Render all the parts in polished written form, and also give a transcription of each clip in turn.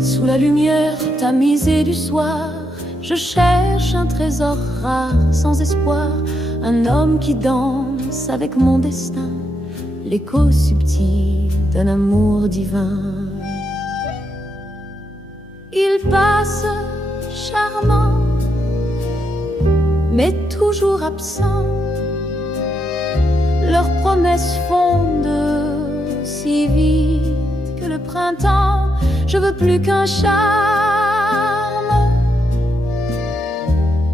Sous la lumière tamisée du soir, je cherche un trésor rare, sans espoir, un homme qui danse avec mon destin, l'écho subtil d'un amour divin. Il passe charmant, mais toujours absent. Leurs promesses fondent si vite que le printemps, je veux plus qu'un charme,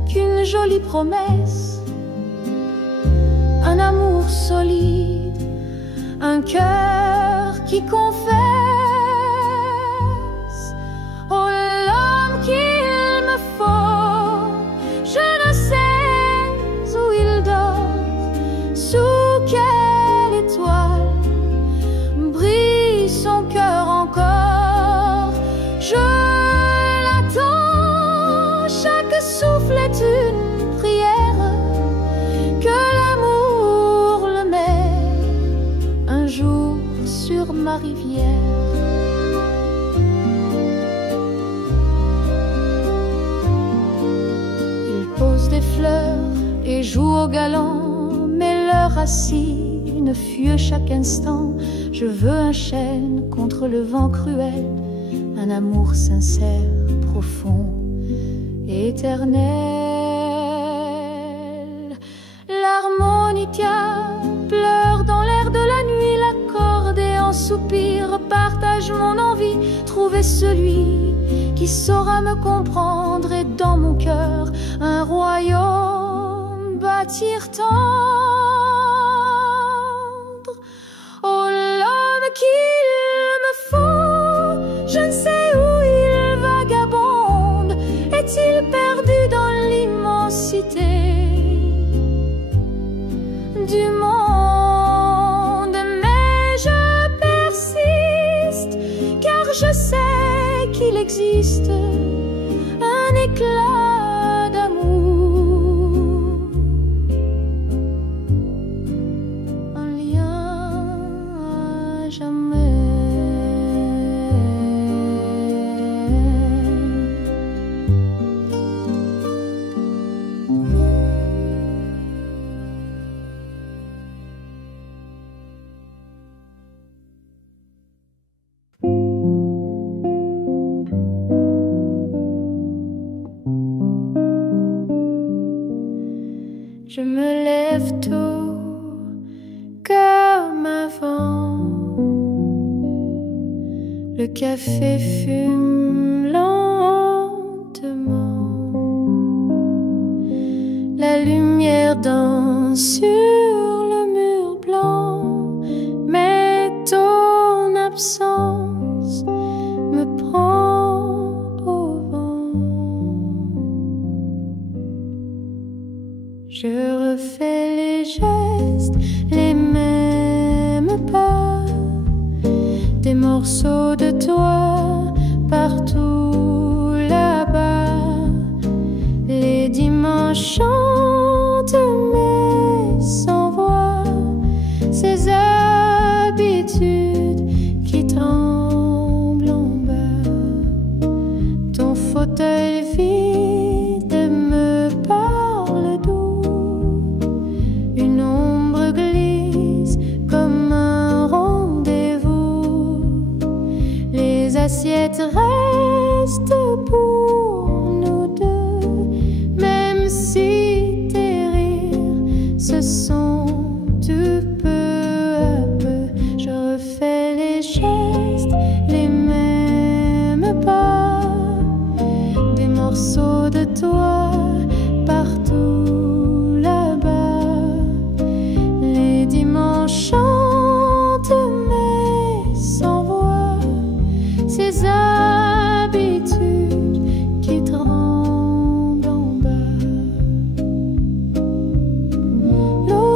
qu'une jolie promesse, un amour solide, un cœur qui confesse. Oh, l'homme qu'il me faut, je ne sais où il dort, sous quelle étoile brille son cœur encore. Je l'attends, chaque souffle est une prière, que l'amour le met un jour sur ma rivière. Il pose des fleurs et joue au galant, mais leurs racines fuient chaque instant. Je veux un chêne contre le vent cruel, un amour sincère, profond, éternel. L'harmonica pleure dans l'air de la nuit, l'accordéon soupire, partage mon envie, trouver celui qui saura me comprendre et dans mon cœur un royaume bâtir tendre. Oh, l'homme qu'il me faut, je ne sais où il vagabonde. Est-il perdu dans l'immensité du monde? Mais je persiste, car je sais qu'il existe un éclat d'amour, un lien à jamais. Je me lève tôt comme avant, le café fume lentement, la lumière danse sur le mur blanc, mais ton absence me prend au vent. Je refais les gestes, les mêmes pas, des morceaux de toi partout là-bas. Les dimanches chantent mais sans voix, ces habitudes qui tremblent en bas. Ton fauteuil vide me parle doux, une ombre glisse comme un rendez-vous. Les assiettes restent pour nous deux, même si tes rires se sont tout peu à peu. Je refais les gestes, les mêmes pas, des morceaux de toi partout là-bas. Les dimanches chantent mais sans voix, ces habitudes qui tremblent en bas. L'eau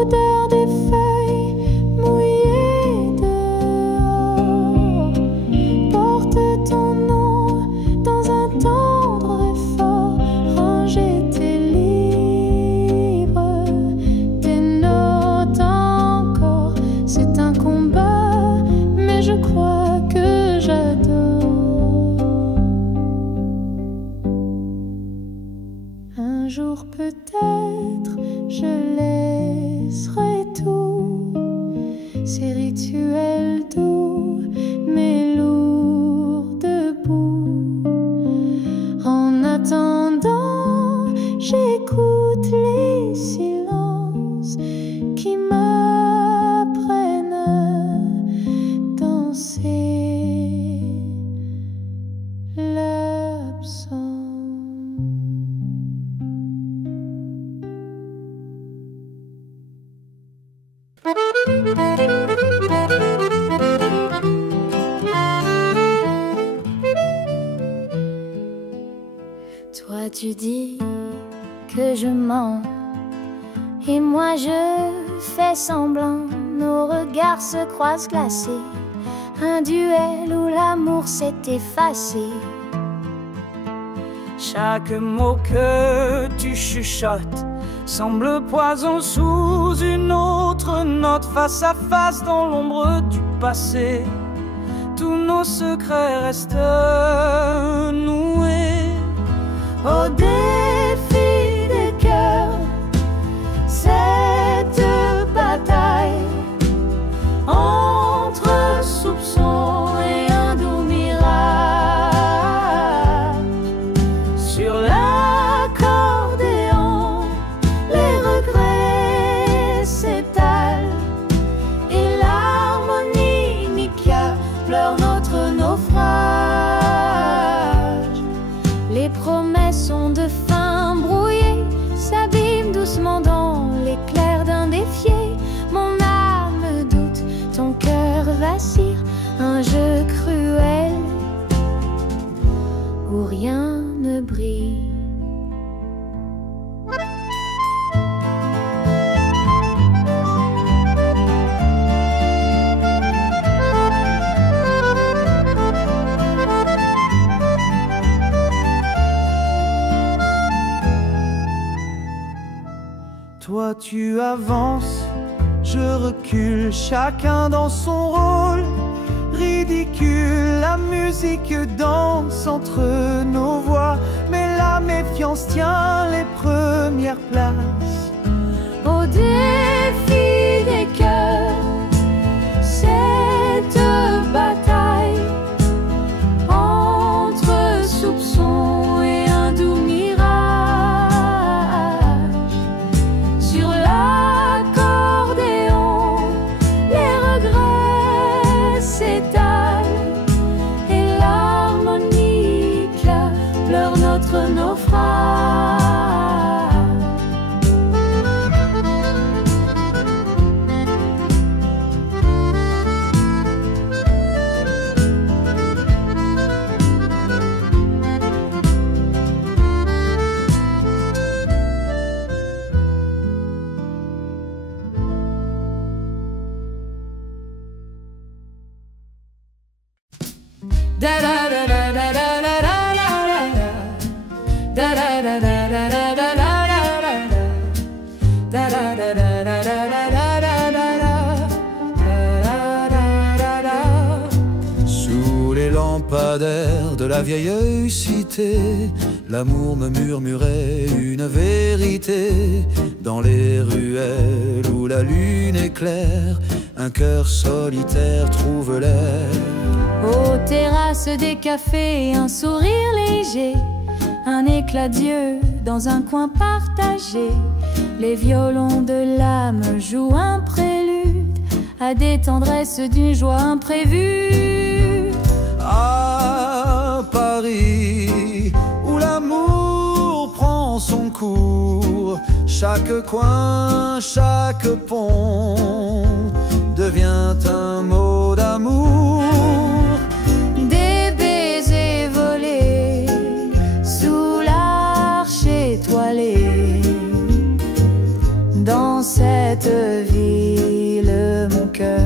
Toi tu dis que je mens et moi je fais semblant. Nos regards se croisent glacés, un duel où l'amour s'est effacé. Chaque mot que tu chuchotes semble poison sous une autre note. Face à face dans l'ombre du passé, tous nos secrets restent noués. Au défi des cœurs, cette bataille entre soupçons et un doux mirage. Sur l'accordéon, les regrets s'étalent et l'harmonica pleure notre naufrage. Les promesses ont de fin brouillé, s'abîment doucement dans l'éclair d'un défié. Mon âme doute, ton cœur vacille, un jeu cruel où rien ne brille. Toi tu avances, je recule, chacun dans son rôle. Ridicule, la musique danse entre nos voix, mais la méfiance tient les premières places. Au défi des cœurs, cette bataille entre soupçons et un doux mirage. Sur l'accordéon, les regrets s'étalent et l'harmonica pleure notre naufrage. Sous les lampadaires de la vieille cité, l'amour me murmurait une vérité. Dans les ruelles où la lune éclaire, un cœur solitaire trouve l'air. Aux terrasses des cafés, un sourire léger, un éclat d'yeux dans un coin partagé. Les violons de l'âme jouent un prélude à des tendresses d'une joie imprévue. À Paris, où l'amour prend son cours, chaque coin, chaque pont devient un mot d'amour. Des baisers volés sous l'arche étoilée. Dans cette ville, mon cœur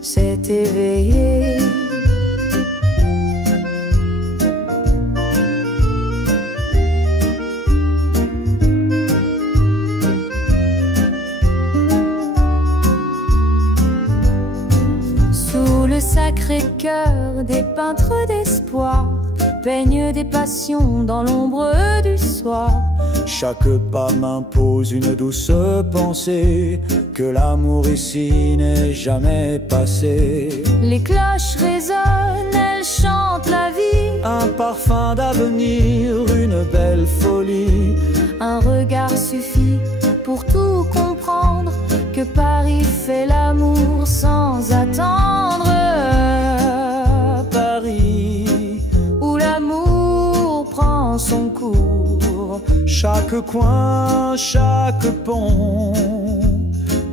s'est éveillé. Sous le Sacré-Cœur, des peintres d'espoir peignent des passions dans l'ombre du soir. Chaque pas m'impose une douce pensée, que l'amour ici n'est jamais passé. Les cloches résonnent, elles chantent la vie. Un parfum d'avenir, une belle folie. Un regard suffit pour tout comprendre, que Paris fait l'amour sans attendre. Paris, où l'amour prend son cours. chaque coin, chaque pont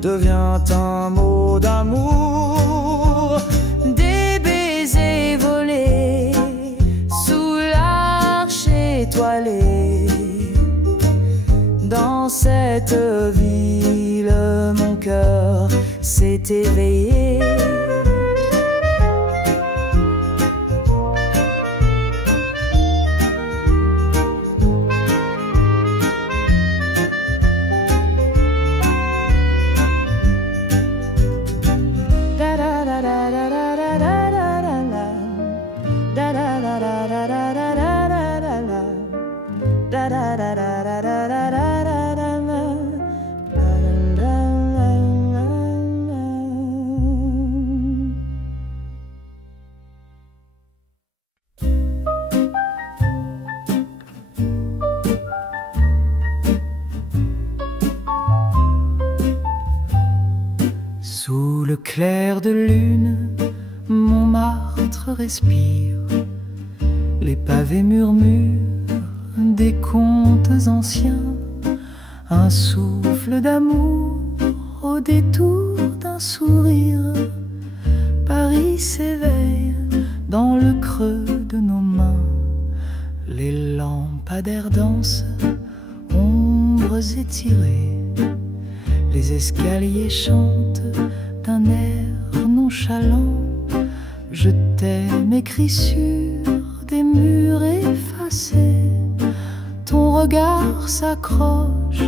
devient un mot trop d'amour, des baisers volés sous l'arche étoilée. Dans cette ville, mon cœur s'est éveillé. Sous le clair de lune, Montmartre respire. Les pavés murmurent des contes anciens, un souffle d'amour au détour d'un sourire. Paris s'éveille dans le creux de nos mains. Les lampadaires dansent, ombres étirées. Les escaliers chantent d'un air nonchalant. Je t'aime écrit sur des murs effacés. Ton regard s'accroche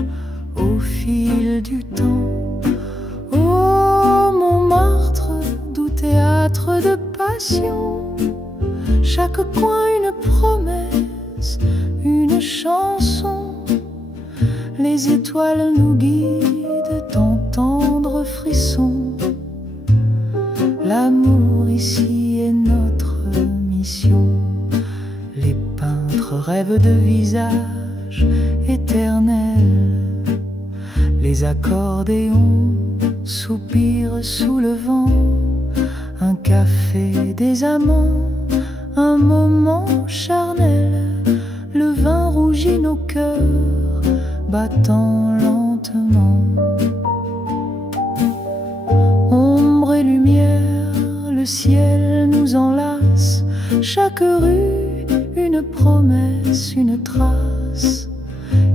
au fil du temps. Oh Montmartre, doux théâtre de passion. Chaque coin une promesse, une chanson. Les étoiles nous guident dans tendres frissons. L'amour ici est notre mission. Les peintres rêvent de visages éternels. Les accordéons soupirent sous le vent. Un café des amants, un moment charnel. Le vin rougit nos cœurs, battant lentement. Ombre et lumière, le ciel nous enlace. Chaque rue, une promesse, une trace.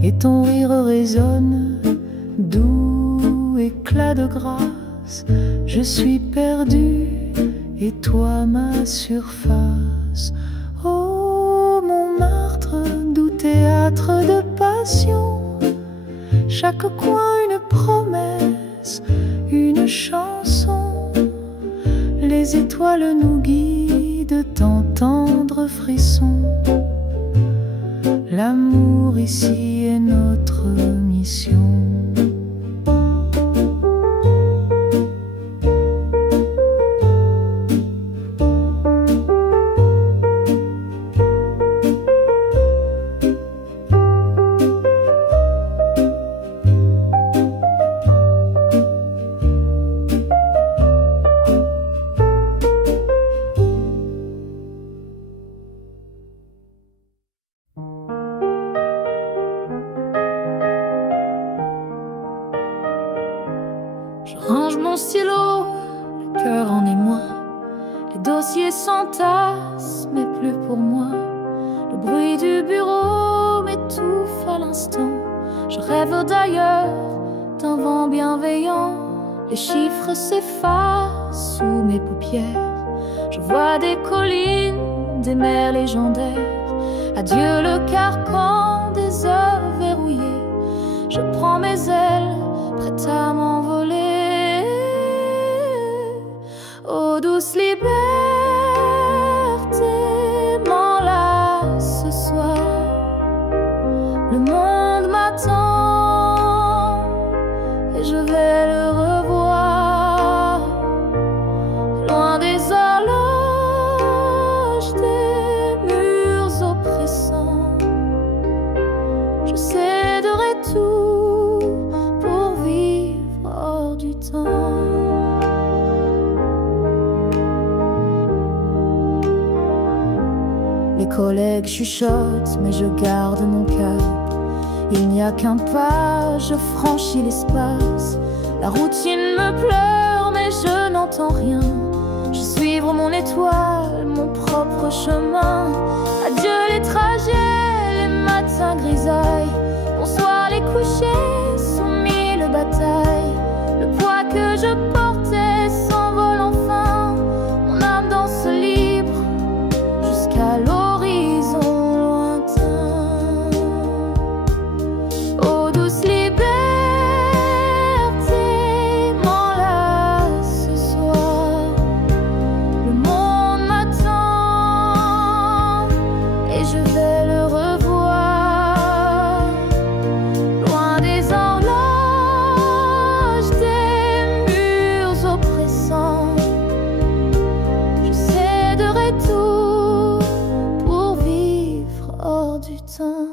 Et ton rire résonne, doux éclat de grâce. Je suis perdu et toi ma surface. Oh Montmartre, doux théâtre de passion. Chaque coin une promesse, une chanson. Les étoiles nous guident dans tendres frissons. L'amour ici est notre mission. Range mon stylo, le cœur en émoi. Les dossiers s'entassent, mais plus pour moi. Le bruit du bureau m'étouffe à l'instant. Je rêve d'ailleurs, d'un vent bienveillant. Les chiffres s'effacent sous mes paupières. Je vois des collines, des mers légendaires. Adieu le carcan des heures verrouillées. Je prends mes ailes, prête à m'envoler. Oh douce liberté, m'enlace ce soir. Le monde m'attend et je vais le revoir. Loin des horloges, des murs oppressants. Je céderai tout pour vivre hors du temps. Les collègues chuchotent, mais je garde mon cap. Il n'y a qu'un pas, je franchis l'espace. La routine me pleure, mais je n'entends rien. Je suivre mon étoile, mon propre chemin. Adieu les trajets, les matins grisailles. Bonsoir les couchers, sous mille batailles. Le poids que je portais s'envole enfin. Mon âme danse libre jusqu'à l'horizon lointain. Ô douce liberté, m'enlace ce soir. Le monde m'attend et je vais le revoir. Loin des horloges, des murs oppressants, je céderai tout pour vivre hors du temps.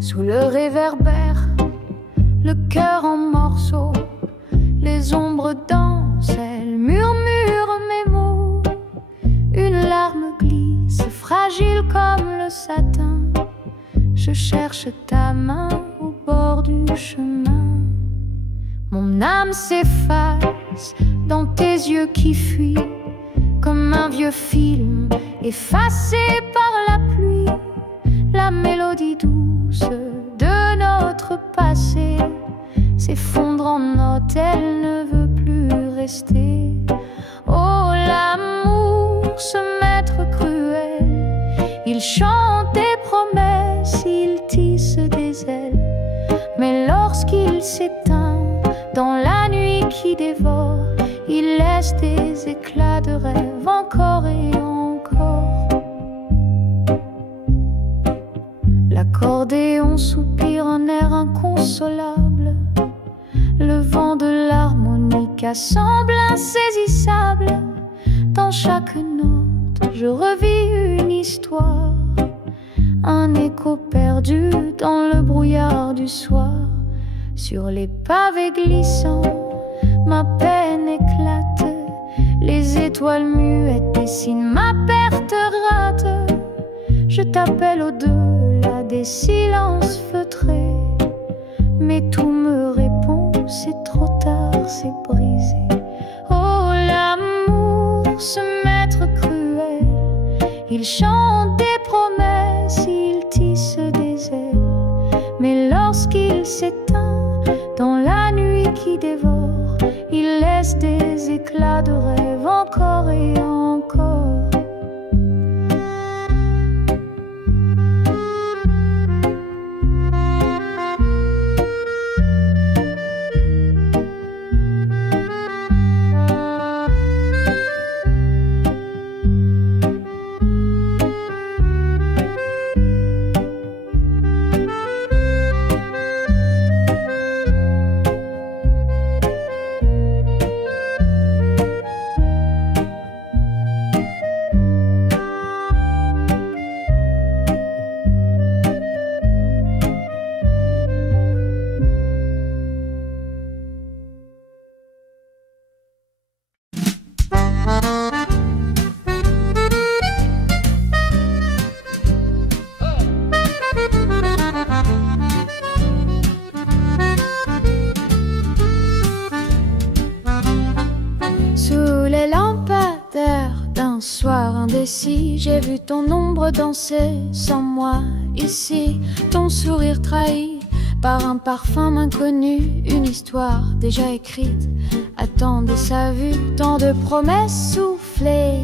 Sous le réverbère, le cœur en morceaux, les ombres dansent, elles murmurent mes mots. Une larme glisse, fragile comme le satin. Je cherche ta main au bord du chemin. Mon âme s'efface dans tes yeux qui fuient, comme un vieux film effacé par la pluie. La mélodie douce de notre passé s'effondre en notes, elle ne veut plus rester. Oh, l'amour, ce maître cruel, il chante des promesses, il tisse des ailes. Mais lorsqu'il s'éteint dans la nuit qui dévore, il laisse des éclats de rêve encore et encore. L'accordéon soupire un air inconsolable. Le vent de l'harmonica semble insaisissable. Dans chaque note, je revis une histoire, un écho perdu dans le brouillard du soir. Sur les pavés glissants, ma peine éclate. Les étoiles muettes dessinent ma perte rate. Je t'appelle au-delà des silences feutrés, mais tout me répond, c'est trop tard, c'est brisé. Oh, l'amour, ce maître cruel, il chante des promesses, il tisse des ailes. Mais lorsqu'il s'éteint dans la nuit qui dévore, il laisse des éclats de rêve encore et encore. J'ai vu ton ombre danser sans moi ici, ton sourire trahi par un parfum inconnu, une histoire déjà écrite attendait sa vue, tant de promesses soufflées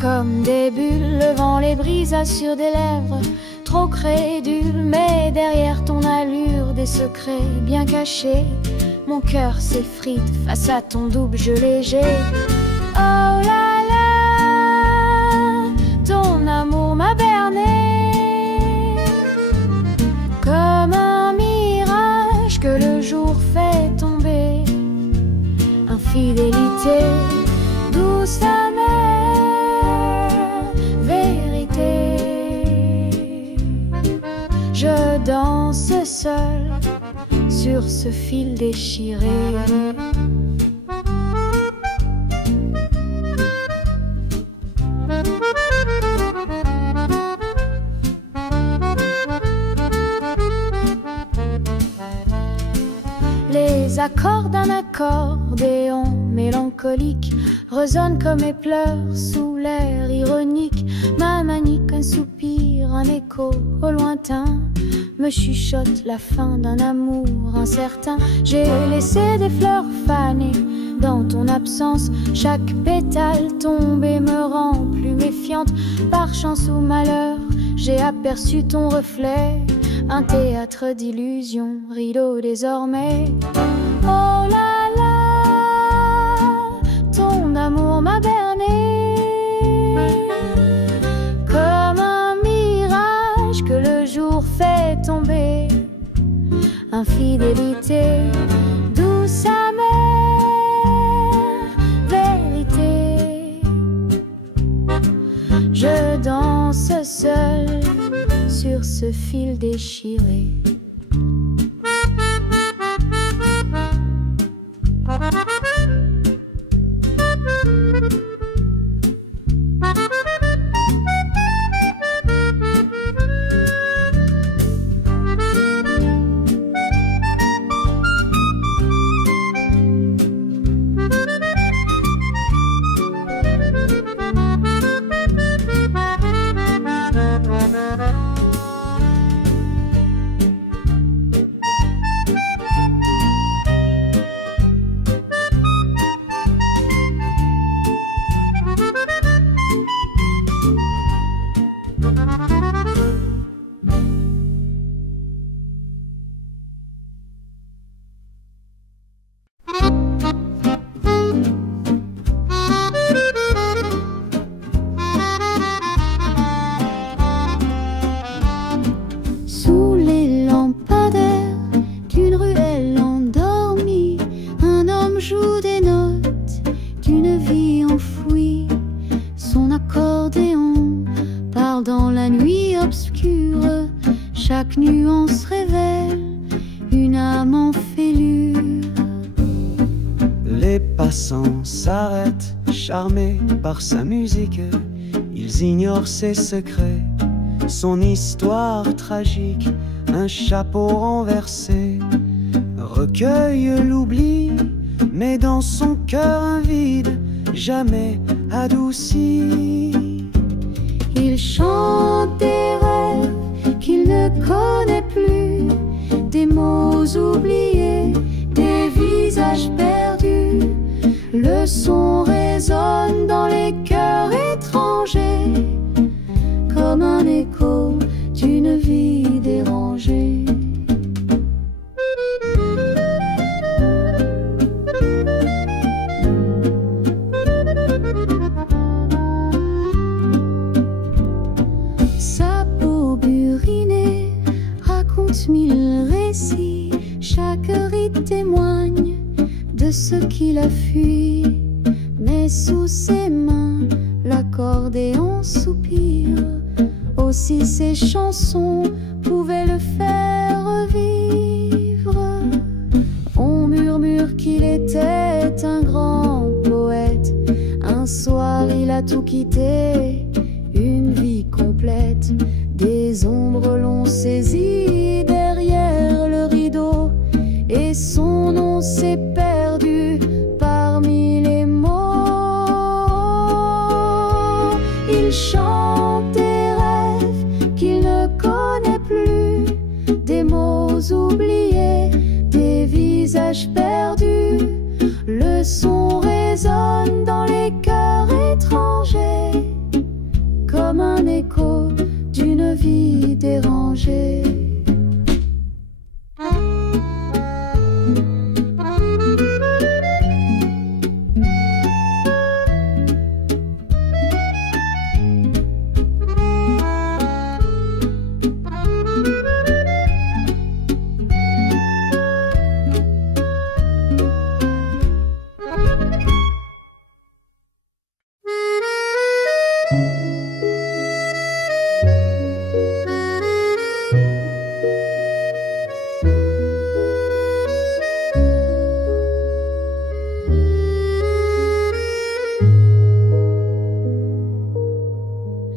comme des bulles, le vent les brisa sur des lèvres trop crédules, mais derrière ton allure des secrets bien cachés, mon cœur s'effrite face à ton double jeu léger. Oh là là, ton amour m'a berné, ce fil déchiré. Les accords d'un accordéon mélancolique résonnent comme mes pleurs sous l'air ironique. Ma manique, un soupir, un écho au lointain me chuchote la fin d'un amour incertain. J'ai laissé des fleurs fanées dans ton absence. Chaque pétale tombée me rend plus méfiante. Par chance ou malheur, j'ai aperçu ton reflet. Un théâtre d'illusions, rideau désormais. Oh là là, ton amour m'a berné comme un mirage que le jour fait tomber. Infidélité, douce amère, vérité. Je danse seule sur ce fil déchiré. Chaque nuance révèle une âme en fêlure. Les passants s'arrêtent, charmés par sa musique. Ils ignorent ses secrets, son histoire tragique. Un chapeau renversé recueille l'oubli, mais dans son cœur un vide jamais adouci. Il chante des rêves qu'il ne connaît plus, des mots oubliés, des visages perdus. Le son résonne dans les cœurs étrangers, comme un écho d'une vie dérangée. Sa peau burinée raconte mille récits, chaque rite témoigne de ce qu'il a fui. Mais sous ses mains, l'accordéon soupire. Aussi ses chansons pouvaient le faire revivre. On murmure qu'il était un grand poète. Un soir il a tout quitté, une vie complète. Des ombres l'ont saisi derrière le rideau, et son nom s'est perdu parmi les mots. Il chante des rêves qu'il ne connaît plus, des mots oubliés, des visages perdus. Le son résonne dans les cœurs étrangers, comme un écho d'une vie dérangée.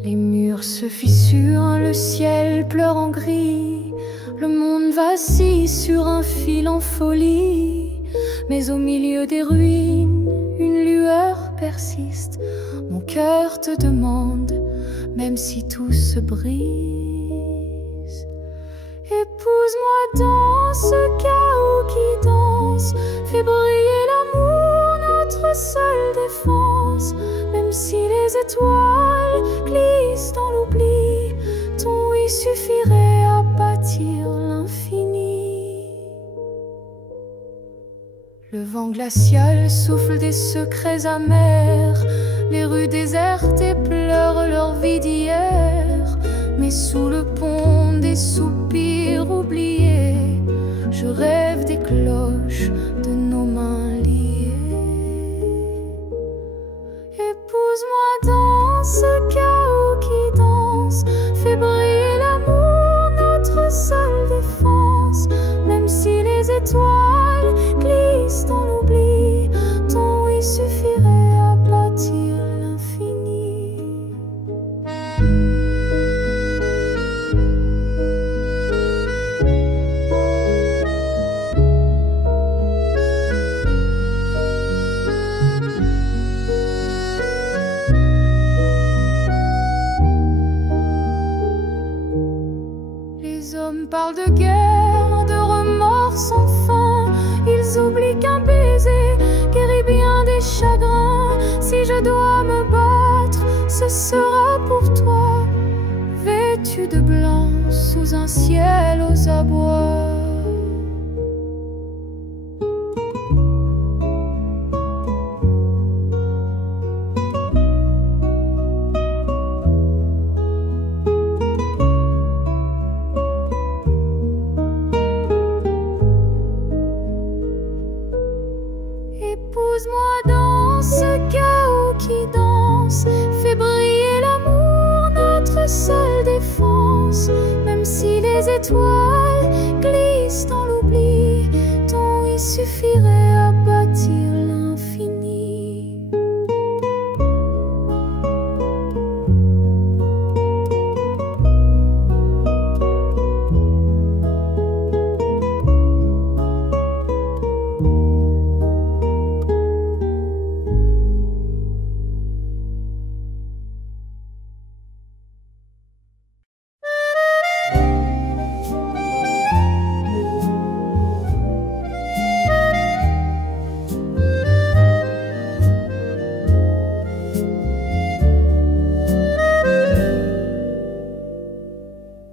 Les murs se fissurent, le ciel pleure en gris, le monde vacille sur un fil en folie. Mais au milieu des ruines, une lueur persiste. Mon cœur te demande, même si tout se brise. Épouse-moi dans ce chaos qui danse, fais briller l'amour, notre seule défense. Même si les étoiles glissent dans l'oubli, ton oui suffirait à bâtir l'infini. Le vent glacial souffle des secrets amers, les rues désertées pleurent leur vie d'hier. Mais sous le pont des soupirs oubliés, je rêve des cloches de nos mains liées. Épouse-moi dans ce chaos qui danse, fais briller l'amour, notre seule défense. Même si les étoiles glissent dans l'oubli, ton oui suffirait à bâtir l'infini. Les hommes parlent de guerre, de remords sans fin. Ils oublient qu'un baiser guérit bien des chagrins. Si je dois me battre, ce sera pour toi, vêtu de blanc sous un ciel aux abois. Épouse-moi dans ce chaos qui danse, fais briller l'amour, notre seule défense. Même si les étoiles glissent dans l'oubli, ton oui suffirait à bâtir l'infini.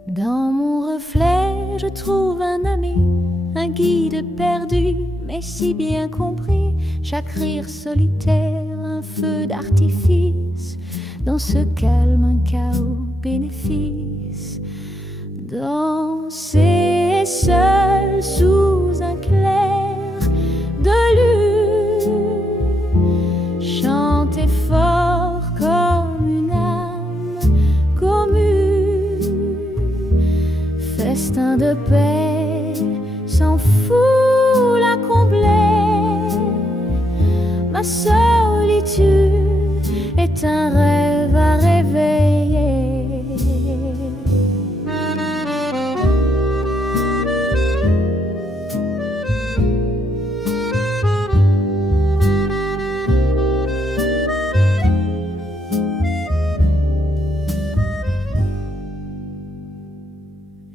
Dans mon reflet, je trouve un ami, un guide perdu, mais si bien compris. Chaque rire solitaire, un feu d'artifice, dans ce calme, un chaos bénéfice. Danser seul sous un clair de lune, chanter fort comme une âme commune, festin de paix sans fou la combler. Ma solitude est un rêve à réveiller.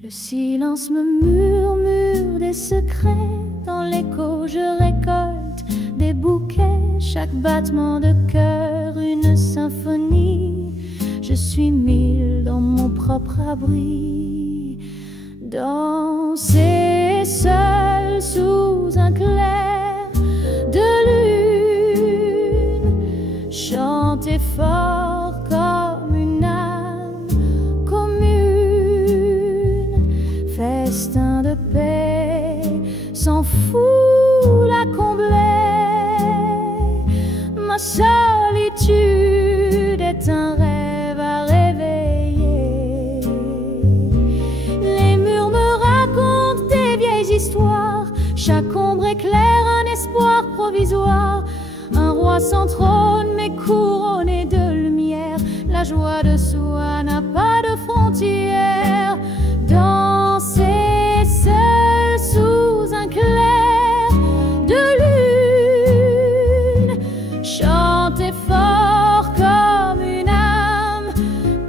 Le silence me murmure des secrets, dans l'écho je récolte des bouquets. Chaque battement de cœur une symphonie, je suis mille dans mon propre abri. Danser seul sous un clair de lune, chanter fort comme une âme commune, festin de paix sans fou la combler. Ma solitude est un rêve à réveiller. Les murs me racontent des vieilles histoires, chaque ombre éclaire un espoir provisoire. Un roi sans trône mais couronné de lumière, la la joie de soi n'a pas de frontières. Danser seul sous un clair de lune, chanter fort comme une âme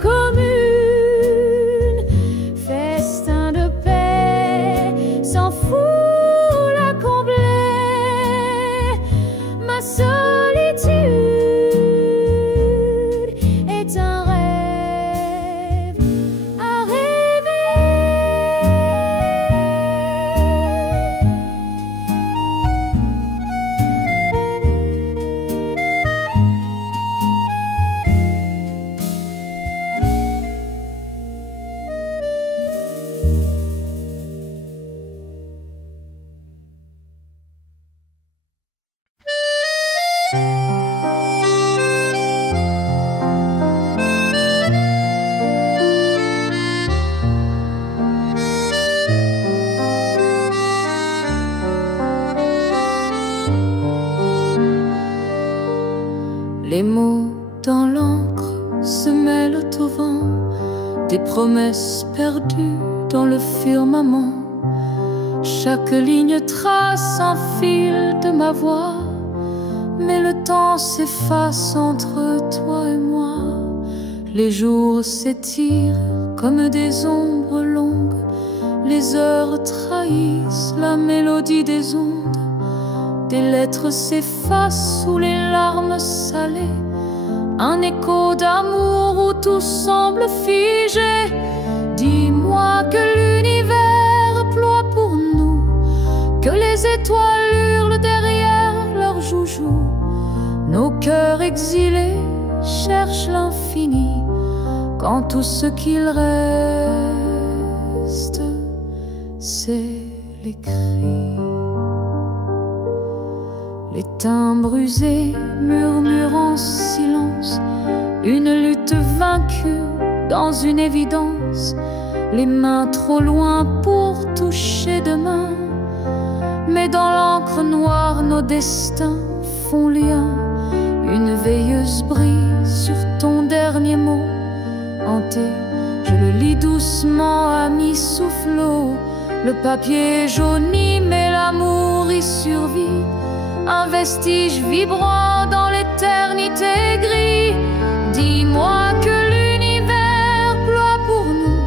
commune, festin de paix sans foule à combler. Ma solitude est un rêve à rêver. Les mots dans l'encre se mêlent au vent, des promesses perdues dans le firmament. Chaque ligne trace un fil de ma voix, mais le temps s'efface entre toi et moi. Les jours s'étirent comme des ombres longues, les heures trahissent la mélodie des ondes. Des lettres s'effacent sous les larmes salées, un écho d'amour où tout semble figé. Dis-moi que l'univers ploie pour nous, que les étoiles hurlent derrière leurs joujoux. Nos cœurs exilés cherchent l'infini, quand tout ce qu'il reste, c'est les cris. Les timbres usés murmurent en silence, une lutte vaincue dans une évidence. Les mains trop loin pour toucher demain, mais dans l'encre noire nos destins font lien. Une veilleuse brille sur ton dernier mot hanté, je le lis doucement à mi-soufflot. Le papier jauni mais l'amour y survit, un vestige vibrant dans l'éternité gris. Dis-moi que l'univers ploie pour nous,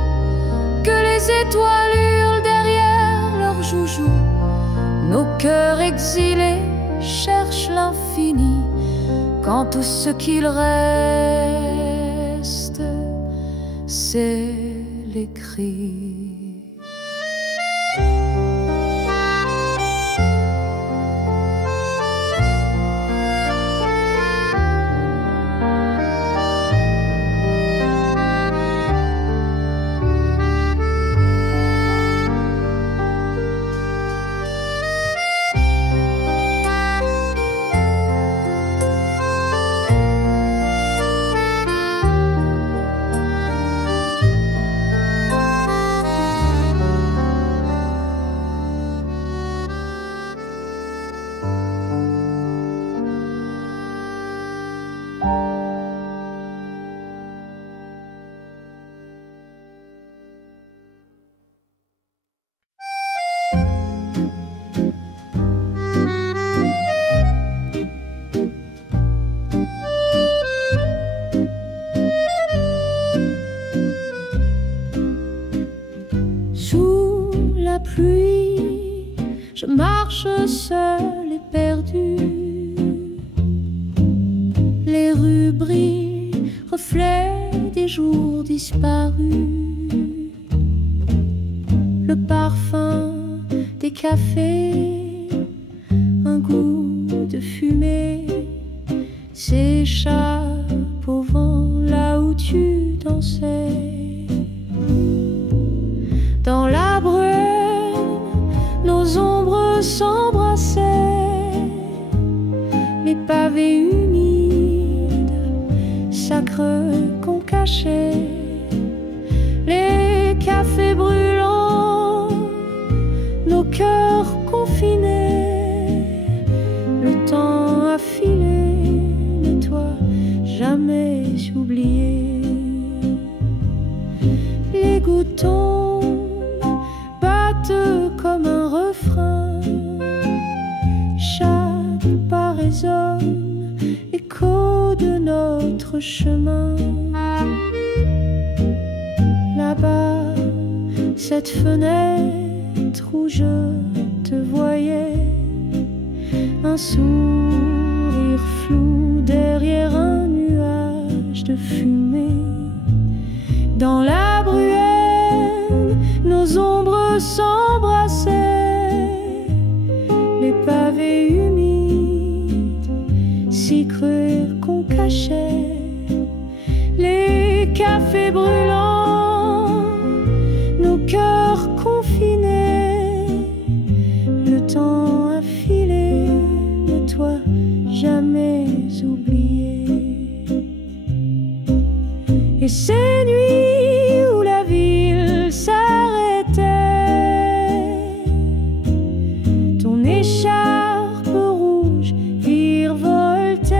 que les étoiles hurlent derrière leurs joujoux. Nos cœurs exilés cherchent l'infini, quand tout ce qu'il reste, c'est les cris. Pluie, je marche seule et perdue. Les rues brillent, reflets des jours disparus. Le parfum des cafés, un goût de fumée s'échappe au vent là où tu dansais. Dans la brume, nos ombres s'embrassaient, les pavés humides, sacres qu'on cachait, les cafés brûlants, nos cœurs confinés, le temps a filé, mais toi jamais oublié. boutons battent comme un refrain. Chaque pas résonne, écho de notre chemin. Là-bas, cette fenêtre où je te voyais, un sourire flou derrière un nuage de fumée. Dans la bruelle, nos ombres s'embrassaient, les pavés humides, si cruels qu'on cachait les cafés brûlants, nos cœurs confinés. Le temps a filé, mais toi jamais oublié. Et ces nuits où la ville s'arrêtait, ton écharpe rouge virevoltait,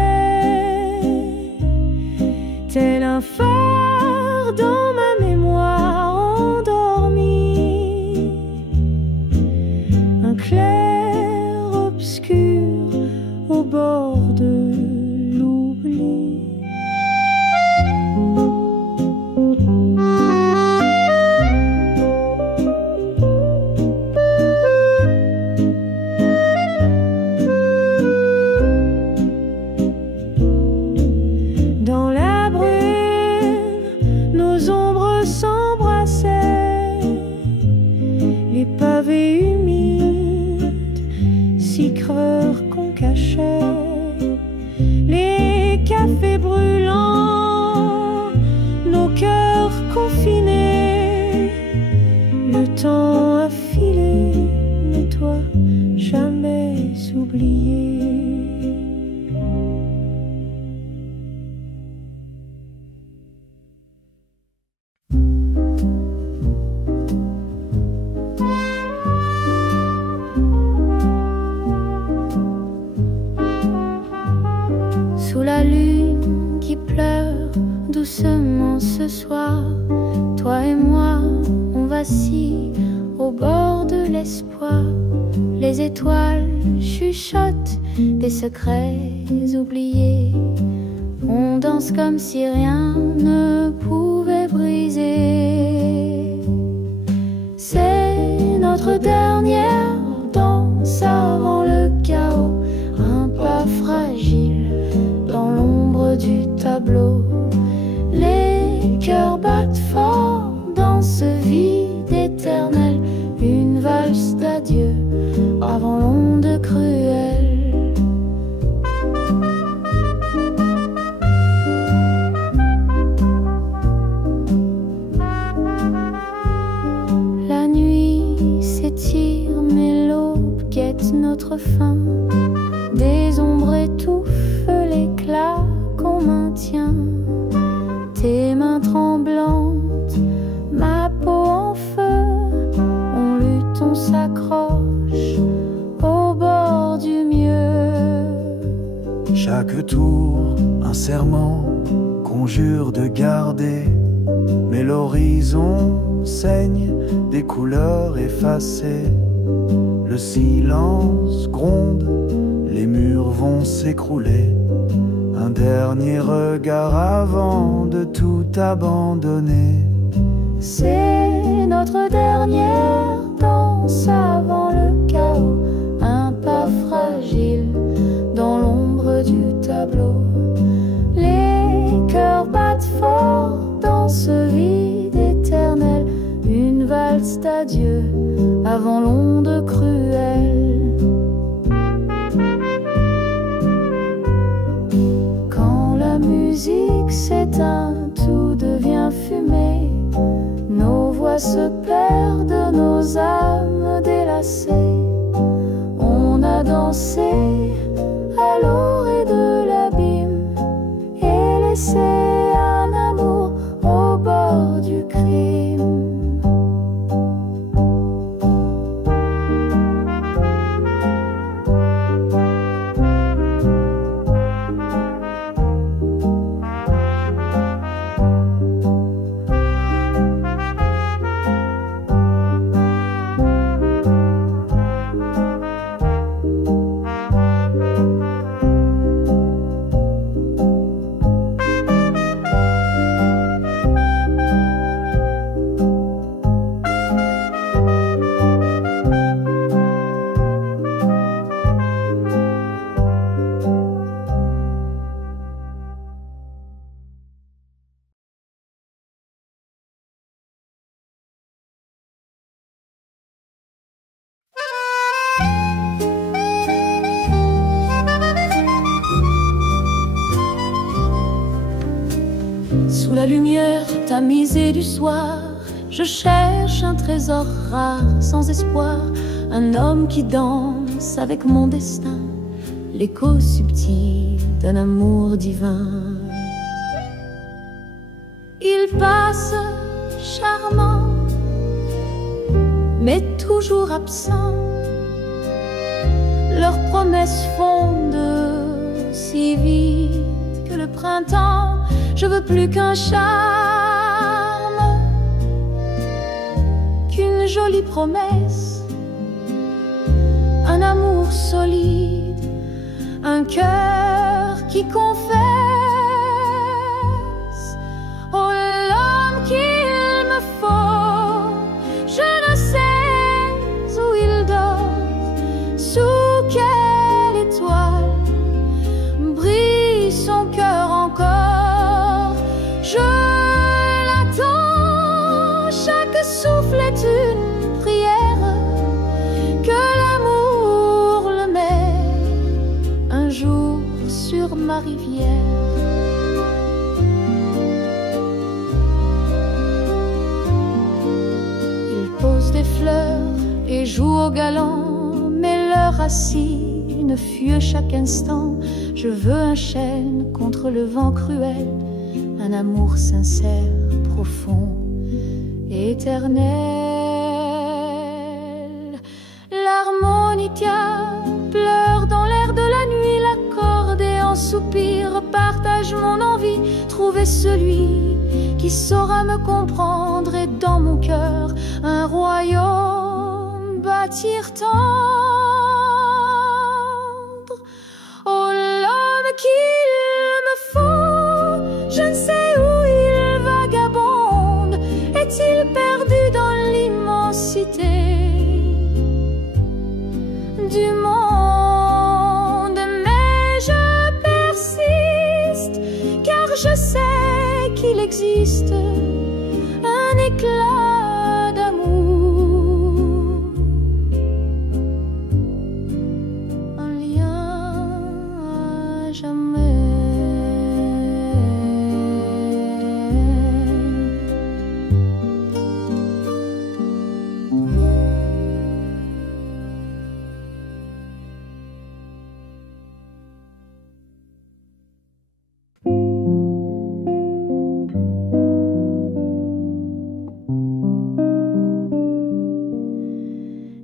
tel un phare dans ma mémoire endormie, un clair-obscur au bord de l'oubli. Dans la brume, nos ombres s'embrassaient, les pavés humides, si creux qu'on cachait les cafés brûlants, nos cœurs confinés. Le temps a filé, mais toi jamais oublié. Sous la lune qui pleure doucement ce soir, toi et moi, on vacille au bord de l'espoir. Les étoiles chuchotent des secrets oubliés. On danse comme si rien ne pouvait briser. C'est notre dernière danse avant le chaos, un pas fragile dans l'ombre du tableau. Les cœurs battent fort dans ce vide éternel, une valse d'adieu avant l'onde cruelle. La nuit s'étire mais l'aube guette notre fin. Des ombres étouffent l'éclat qu'on maintient. Tes mains tremblantes, ma peau en feu, on lutte, on s'accroche au bord du mieux. Chaque tour, un serment, conjure de garder, mais l'horizon saigne des couleurs effacées. Le silence gronde, les murs vont s'écrouler. Un dernier regard avant de tout abandonner. C'est notre dernière danse avant le chaos, un pas fragile dans l'ombre du tableau. Les cœurs battent fort dans ce vide éternel, une valse d'adieu avant l'onde cruelle. La musique s'éteint, tout devient fumée. Nos voix se perdent, nos âmes délacées. On a dansé à l'orée de l'abîme et laissé un amour au bord du crime. lumière tamisée du soir, je cherche un trésor rare, sans espoir, un homme qui danse avec mon destin, l'écho subtil d'un amour divin. Il passe charmant, mais toujours absent. Leurs promesses fondent si vite que le printemps, je veux plus qu'un charme, qu'une jolie promesse, un amour solide, un cœur qui confesse. Oh, l'homme qu'il me faut, je ne sais où il dort, sous quelle étoile brille son cœur encore. Je l'attends, chaque souffle est une prière, que l'amour le met un jour sur ma rivière. Il pose des fleurs et joue au galant, mais leurs racines fuient chaque instant. Je veux un chêne contre le vent cruel, un amour sincère, profond, éternel. L'harmonica pleure dans l'air de la nuit, l'accordéon soupire, partage mon envie, trouver celui qui saura me comprendre et dans mon cœur un royaume bâtir tendre. Oh, l'homme qu'il me faut, je ne sais où il vagabonde, est-il perdu dans l'immensité du monde? Mais je persiste, car je sais qu'il existe un éclat d'amour, un lien à jamais.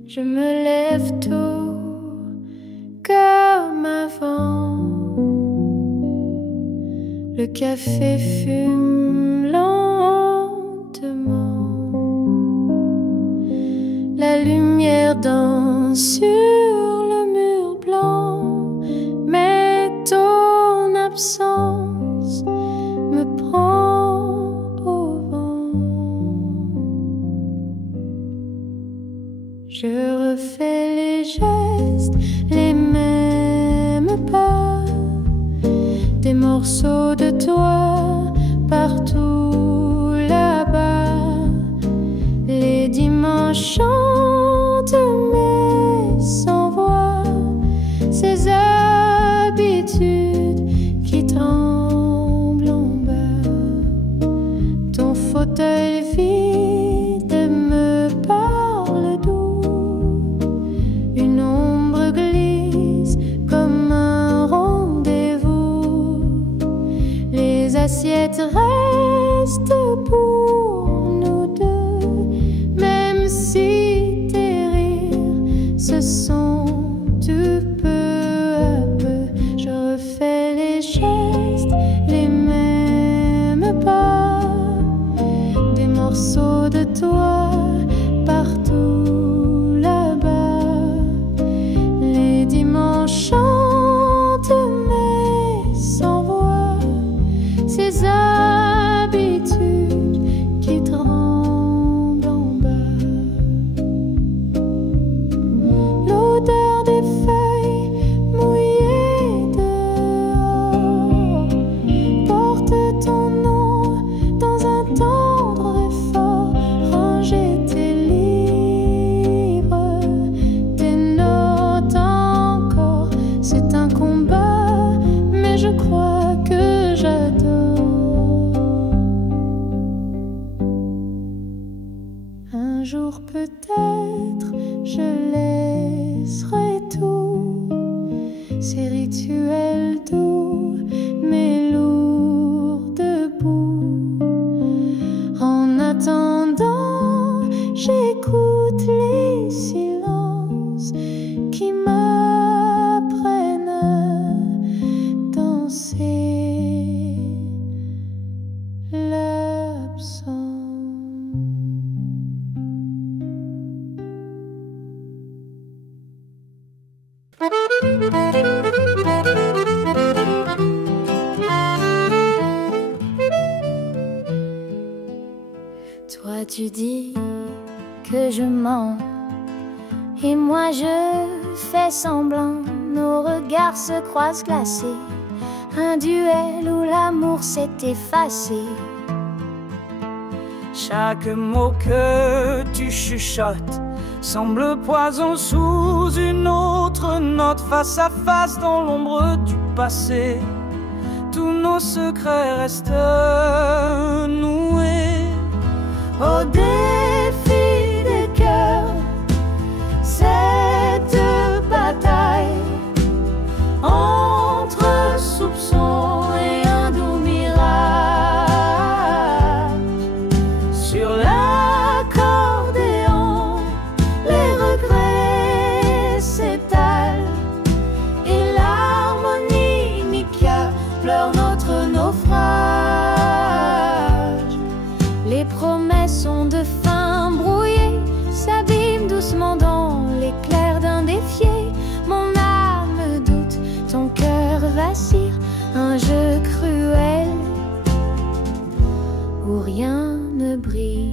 Je me lève tôt comme avant, le café fume lentement, la lumière danse sur le mur blanc, mais ton absence me prend au vent. Je refais les gestes, les mêmes pas, des morceaux de toi partout là-bas. Les dimanches chantent mais sans voix, ces habitudes qui tremblent en bas. Ton fauteuil vide me parle doux, une ombre glisse comme un rendez-vous. Les assiettes restent pour nous deux, même si tes rires se sont tout peu à peu. Je refais les gestes, les mêmes pas, des morceaux de toi partout là-bas. Les dimanches chantent mais sans voix, ces habitudes qui tremblent en bas. L'odeur des feuilles mouillées dehors porte ton nom dans un tendre effort, rangé Un jour peut-être je laisserai tout, ces rituels doux mais lourds debout. En attendant, j'écoute les silences qui m'apprennent à danser l'absence. Toi tu dis que je mens et moi je fais semblant. Nos regards se croisent glacés, un duel où l'amour s'est effacé. Chaque mot que tu chuchotes semble poison sous une autre note. Face à face dans l'ombre du passé, tous nos secrets restent noués. Au défi des cœurs, cette bataille entre soupçons et un doux mirage. Sur l'accordéon, les regrets s'étalent et l'harmonica pleure notre naufrage. Les promesses sont de fin brouillées, s'abîment doucement dans l'éclair d'un défié. Mon âme doute, ton cœur vacille, un jeu cruel où rien ne brille.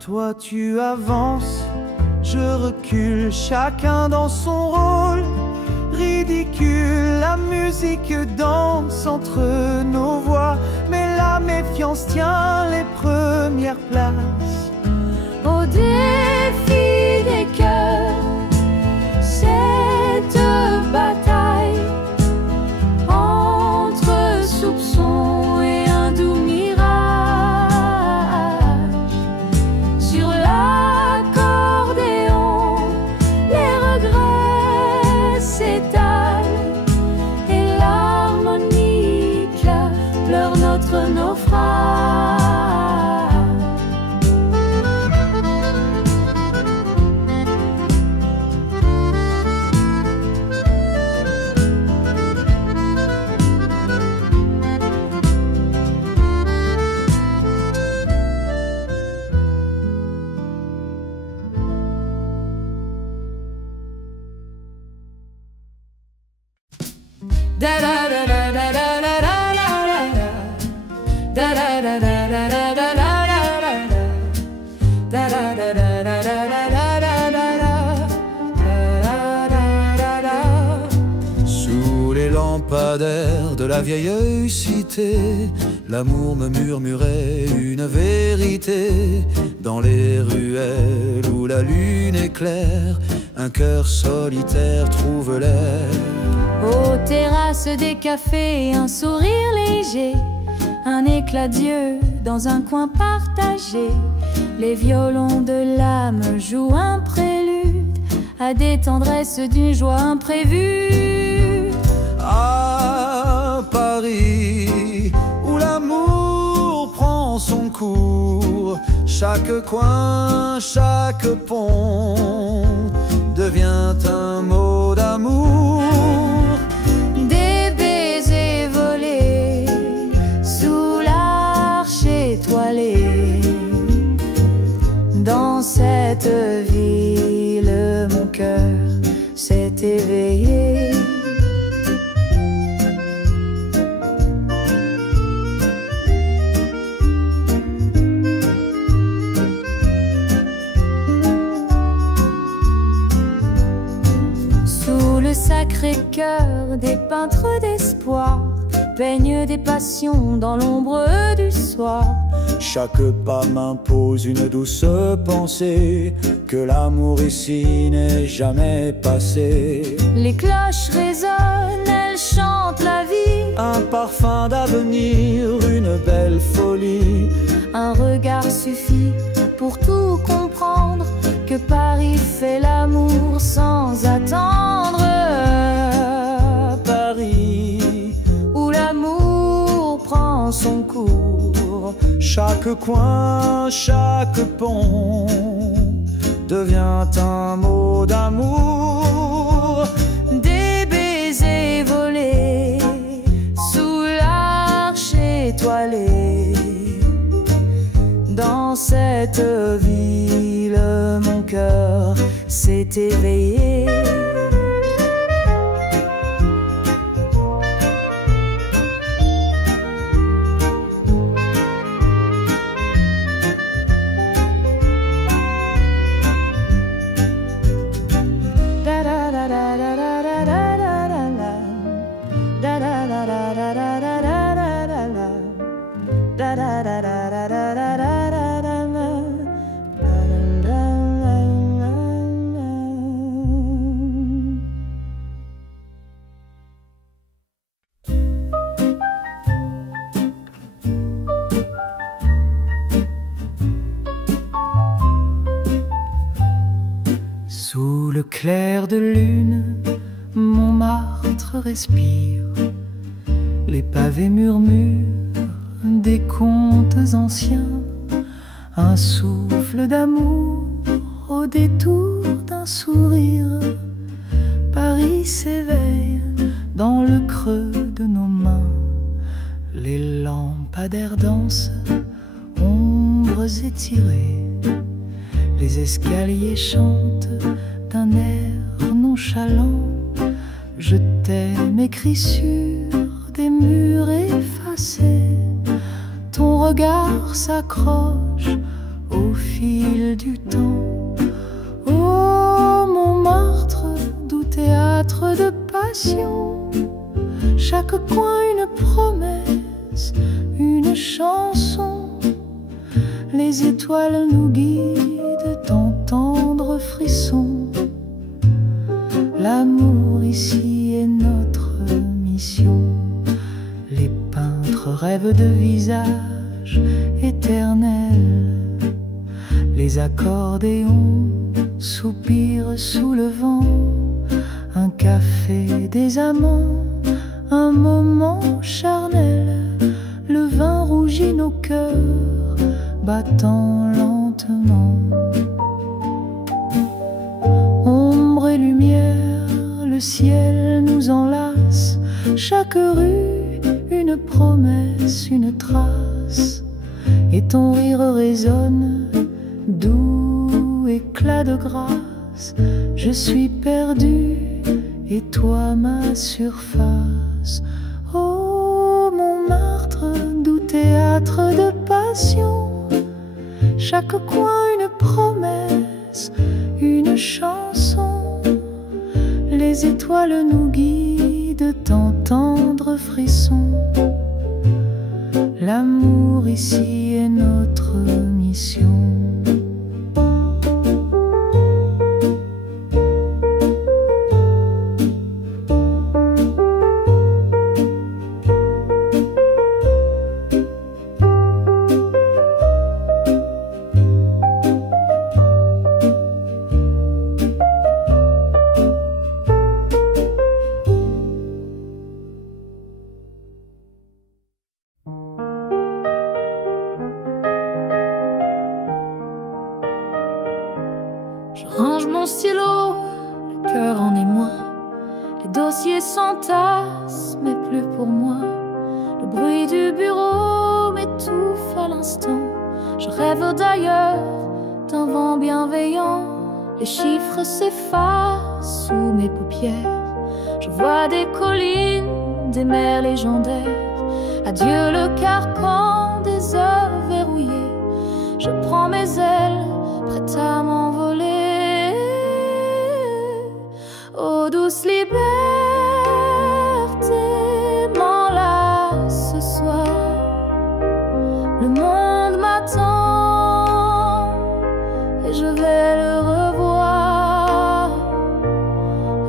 Toi tu avances, je recule, chacun dans son rôle. Ridicule, la musique danse entre nos voix, mais la méfiance tient les premières places. Au défi des cœurs, cette bataille entre soupçons et un doux mirage. Sur l'accordéon, les regrets s'étalent et l'harmonica pleure notre naufrage. Sous les lampadaires de la vieille cité, l'amour me murmurait une vérité. Dans les ruelles où la lune éclaire, un cœur solitaire trouve l'air. Aux terrasses des cafés, un sourire léger, un éclat d'yeux dans un coin partagé. Les violons de l'âme jouent un prélude à des tendresses d'une joie imprévue. À Paris, où l'amour prend son cours, chaque coin, chaque pont devient un mot d'amour. Des baisers volés sous l'arche étoilée. Dans cette ville, mon cœur s'est éveillé. Sous le Sacré-Cœur, des peintres d'espoir peignent des passions dans l'ombre du soir. Chaque pas m'impose une douce pensée, que l'amour ici n'est jamais passé. Les cloches résonnent, elles chantent la vie. Un parfum d'avenir, une belle folie. Un regard suffit pour tout comprendre, que Paris fait l'amour sans attendre. Paris, où l'amour prend son cours. chaque coin, chaque pont devient un mot d'amour. Des baisers volés sous l'arche étoilée. Dans cette ville, mon cœur s'est éveillé. Sous le clair de lune, Montmartre respire. Les pavés murmurent des contes anciens. Un souffle d'amour au détour d'un sourire. Paris s'éveille dans le creux de nos mains. Les lampadaires dansent, ombres étirées. Les escaliers chantent d'un air nonchalant. Je t'aime écrit sur des murs effacés. Ton regard s'accroche au fil du temps. Oh Montmartre, doux théâtre de passion. Chaque coin une promesse, une chanson. Les étoiles nous guident dans tendres frissons. L'amour ici est notre mission. Les peintres rêvent de visages éternels. Les accordéons soupirent sous le vent. Un café des amants, un moment charnel. Le vin rougit nos cœurs, battant lentement. Ombre et lumière, le ciel nous enlace. Chaque rue, une promesse, une trace. Et ton rire résonne, doux éclat de grâce. Je suis perdu et toi ma surface. Oh Montmartre, doux théâtre de passion. Chaque coin une promesse, une chanson. Les étoiles nous guident dans tendres frissons. L'amour ici est notre mission. Range mon stylo, le cœur en émoi. Les dossiers s'entassent, mais plus pour moi. Le bruit du bureau m'étouffe à l'instant. Je rêve d'ailleurs, d'un vent bienveillant. Les chiffres s'effacent sous mes paupières. Je vois des collines, des mers légendaires. Adieu le carcan des heures verrouillées. Je prends mes ailes, prête à m'envoler. Oh douce liberté, m'enlace ce soir. Le monde m'a m'attend et je vais le revoir,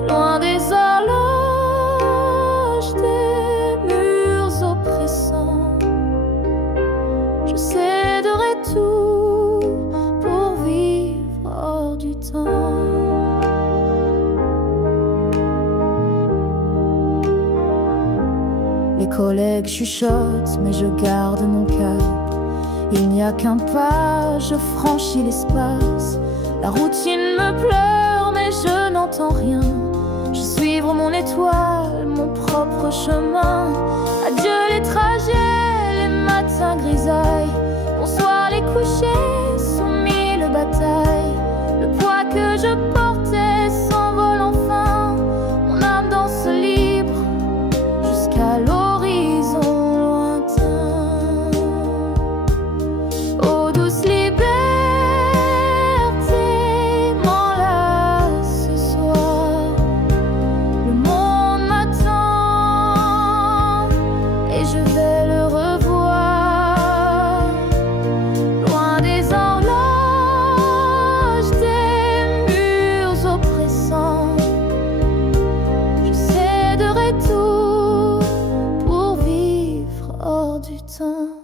loin des horloges, des murs oppressants. Je céderai tout pour vivre hors du temps. Les collègues chuchotent, mais je garde mon cap. Il n'y a qu'un pas, je franchis l'espace. La routine me pleure, mais je n'entends rien. Je suivre mon étoile, mon propre chemin. Adieu les trajets, les matins grisailles. Bonsoir les couchers, sous mille batailles. Le poids que je portais s'envole enfin. Mon âme danse libre jusqu'à l'horizon lointain. Ô douce liberté, m'enlace ce soir. Le monde m'attend et je vais le revoir, loin des horloges, des murs oppressants. Je céderai tout pour vivre hors du temps.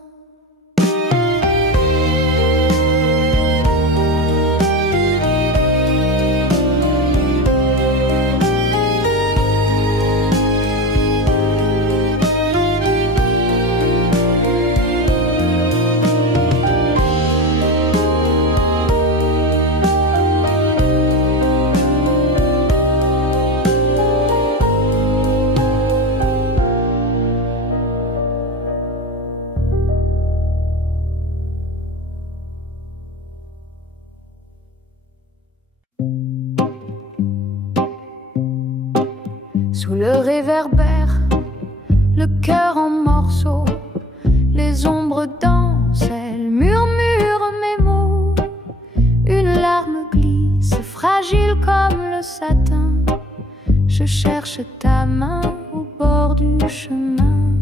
Sous le réverbère, le cœur en morceaux, les ombres dansent, elles murmurent mes mots. Une larme glisse, fragile comme le satin. Je cherche ta main au bord du chemin.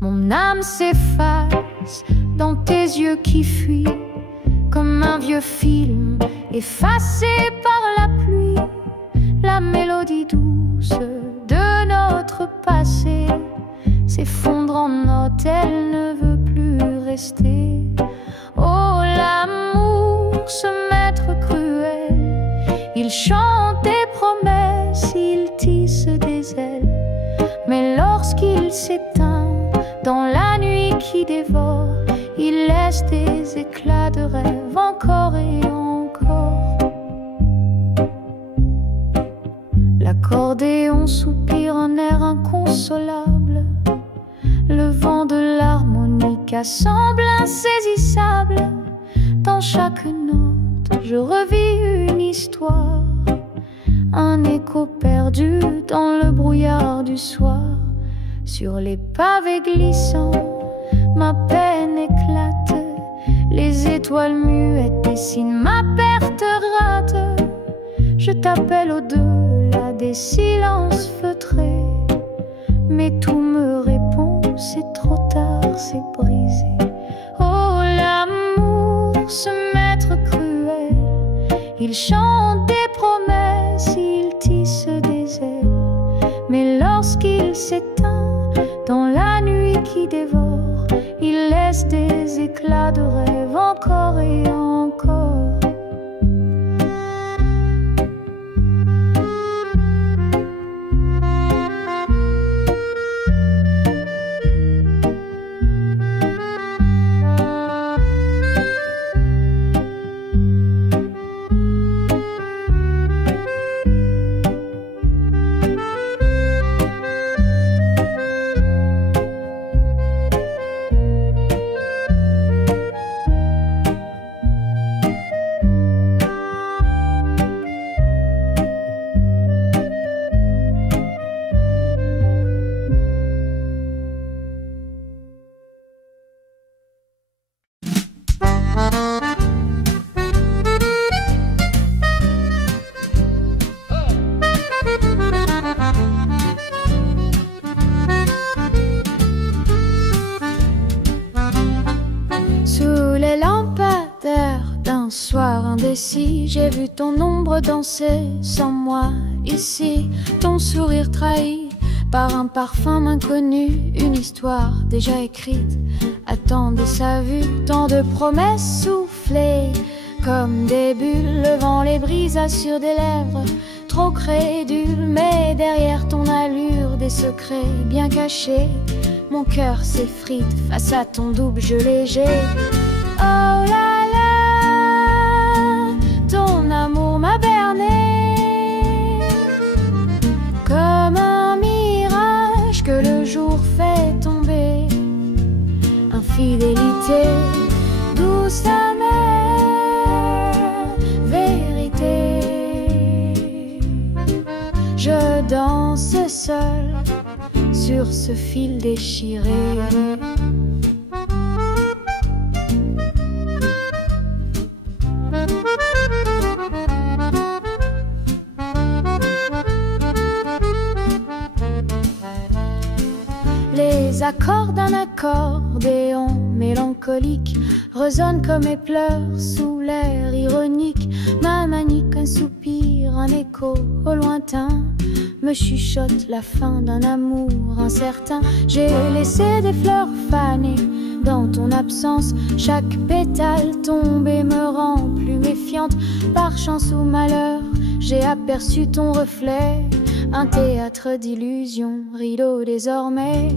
Mon âme s'efface dans tes yeux qui fuient, comme un vieux film effacé par la pluie. La mélodie douce de notre passé s'effondre en notes, elle ne veut plus rester. Oh, l'amour, ce maître cruel, il chante des promesses, il tisse des ailes. Mais lorsqu'il s'éteint dans la nuit qui dévore, il laisse des éclats de rêve encore et encore. L'accordéon soupire un air inconsolable. Le vent de l'harmonica semble insaisissable. Dans chaque note, je revis une histoire, un écho perdu dans le brouillard du soir. Sur les pavés glissants, ma peine éclate. Les étoiles muettes dessinent ma perte rate. Je t'appelle au-delà des silences feutrés, mais tout me répond, c'est trop tard, c'est brisé. Oh, l'amour, ce maître cruel, il chante des promesses, il tisse des ailes. Mais lorsqu'il s'éteint dans la nuit qui dévore, il laisse des éclats de rêve encore et encore. récit, j'ai vu ton ombre danser sans moi ici, ton sourire trahi par un parfum inconnu, une histoire déjà écrite attendait sa vue, tant de promesses soufflées comme des bulles, le vent les brisa sur des lèvres trop crédules, mais derrière ton allure des secrets bien cachés, mon cœur s'effrite face à ton double jeu léger. Oh là là, ton amour m'a berné comme un mirage que le jour fait tomber. Infidélité, douce amère, vérité. Je danse seul sur ce fil déchiré. Les accords d'un accordéon mélancolique résonnent comme mes pleurs sous l'air ironique. Ma manique, un soupir, un écho au lointain me chuchote la fin d'un amour incertain. J'ai laissé des fleurs fanées dans ton absence, chaque pétale tombée me rend plus méfiante. Par chance ou malheur, j'ai aperçu ton reflet, un théâtre d'illusions, rideau désormais.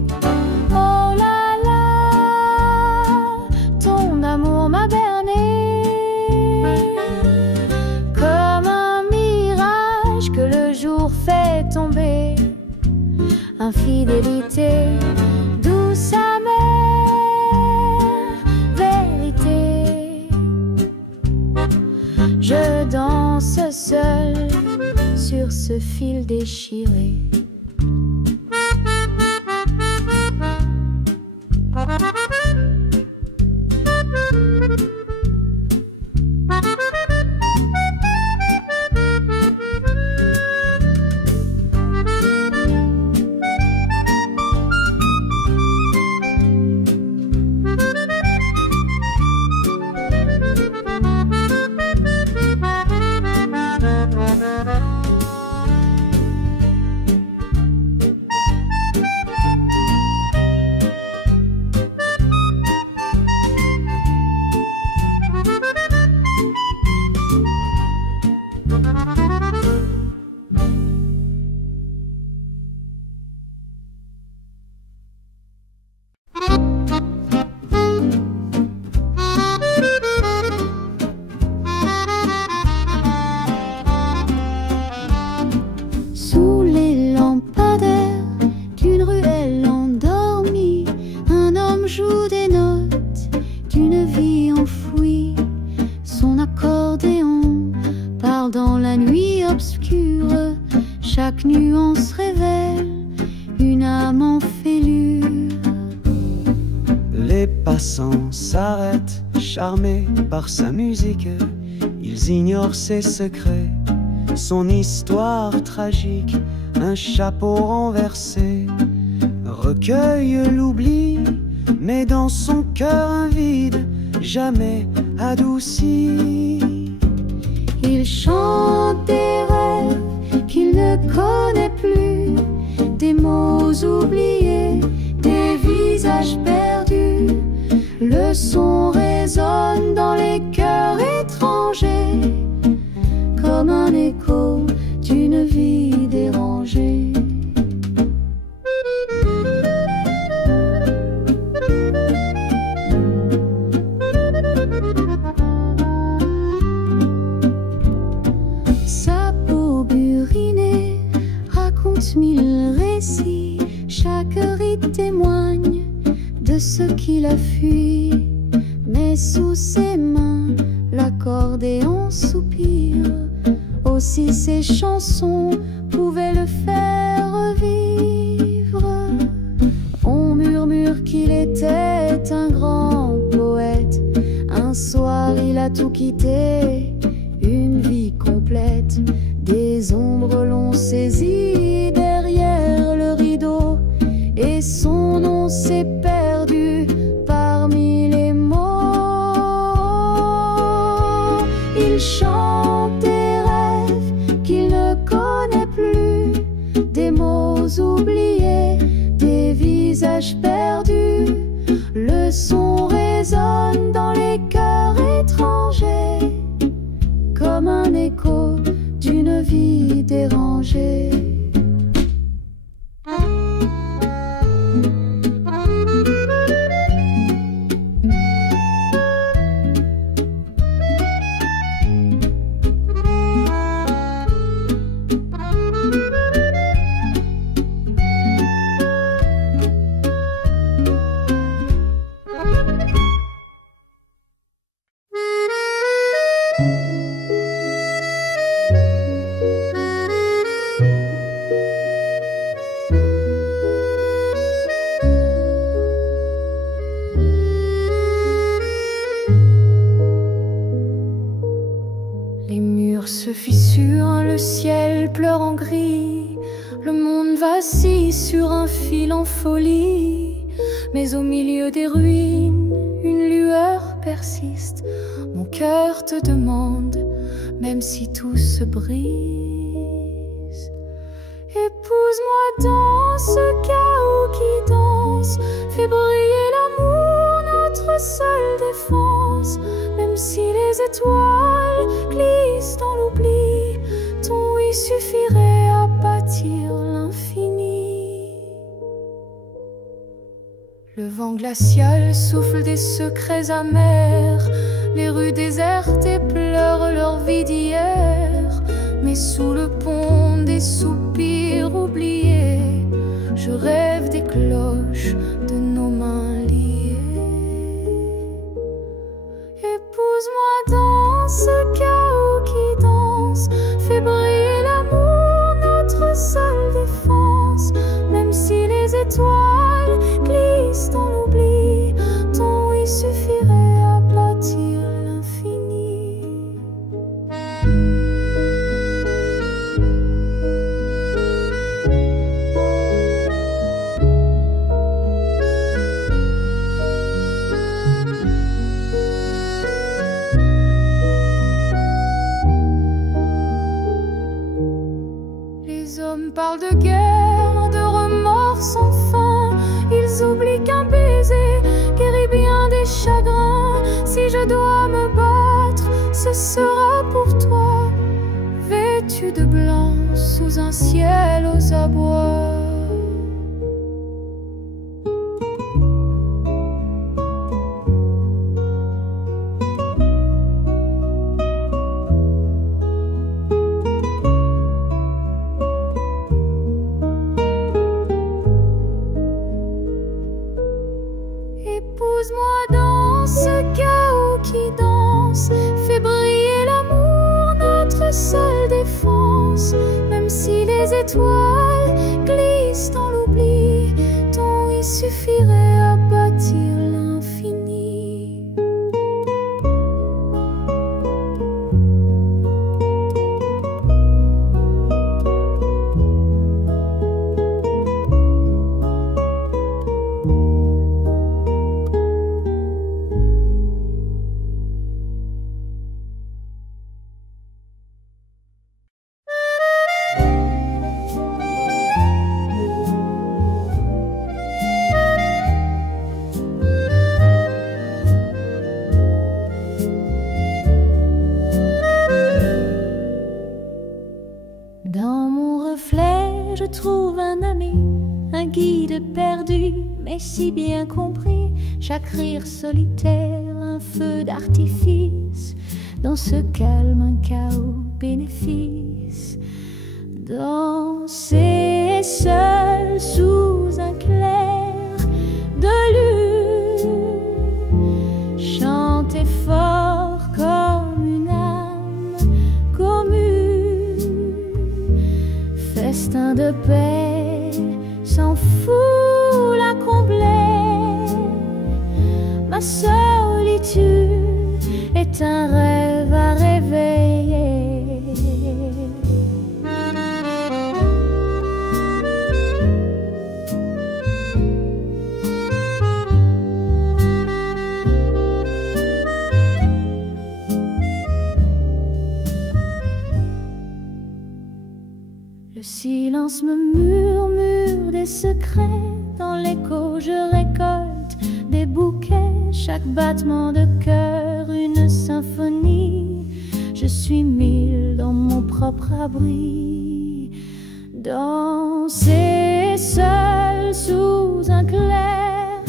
Oh là là, ton amour m'a berné comme un mirage que le jour fait tomber. Infidélité, douce amère, vérité. Je danse seul sur ce fil déchiré. Chaque nuance révèle une âme en fêlure. Les passants s'arrêtent, charmés par sa musique. Ils ignorent ses secrets, son histoire tragique. Un chapeau renversé recueille l'oubli, mais dans son cœur un vide jamais adouci. Il chante des rêves qu'il ne connaît plus, des mots oubliés, des visages perdus. Le son résonne dans les cœurs étrangers, comme un écho d'une vie dérangée. Sa peau burinée raconte mille récits, chaque rite témoigne de ce qu'il a fui. Mais sous ses mains, l'accordéon soupire. Aussi ses chansons pouvaient le faire revivre. On murmure qu'il était un grand poète. Un soir il a tout quitté, une vie complète. Des ombres l'ont saisi derrière le rideau, et son nom s'est perdu parmi les mots. Il Il chante des rêves qu'il ne connaît plus, des mots oubliés, des visages perdus. Le son résonne dans les cœurs étrangers, comme un écho d'une vie dérangée. Les murs se fissurent, le ciel pleure en gris, le monde vacille sur un fil en folie. Mais au milieu des ruines, une lueur persiste. Mon cœur te demande, même si tout se brise. Épouse-moi dans ce chaos qui danse, fais briller l'amour, notre seule défense. Même si les étoiles glissent dans l'oubli, ton oui suffirait à bâtir l'infini. Le vent glacial souffle des secrets amers, les rues désertées pleurent leur vie d'hier. Mais sous le pont des soupirs oubliés, je rêve des cloches de nos mains liées. Épouse-moi dans ce chaos qui danse, fais briller l'amour, notre seule défense. Même si les étoiles glissent dans l'oubli, ton oui suffirait à bâtir l'infini. Les hommes parlent de guerre, de remords sans fin. Ils oublient qu'un baiser guérit bien des chagrins. Si je dois me battre, ce sera pour toi, vêtu de blanc sous un ciel aux abois. Épouse-moi dans ce chaos qui danse, fais briller l'amour, notre seule défense. Même si les étoiles glissent dans l'oubli, ton oui suffirait à bâtir l'infini. Dans mon reflet, je trouve un ami, un guide perdu, mais si bien compris. Chaque rire solitaire, un feu d'artifice, dans ce calme, un chaos bénéfice. Danser seul sous un clair de lune, chanter fort comme une âme commune, festin de paix sans foule à combler. Ma solitude est un rêve à réveiller. silence me murmure des secrets. Dans l'écho je récolte des bouquets. Chaque battement de cœur une symphonie. Je suis mille dans mon propre abri. Danser seul sous un clair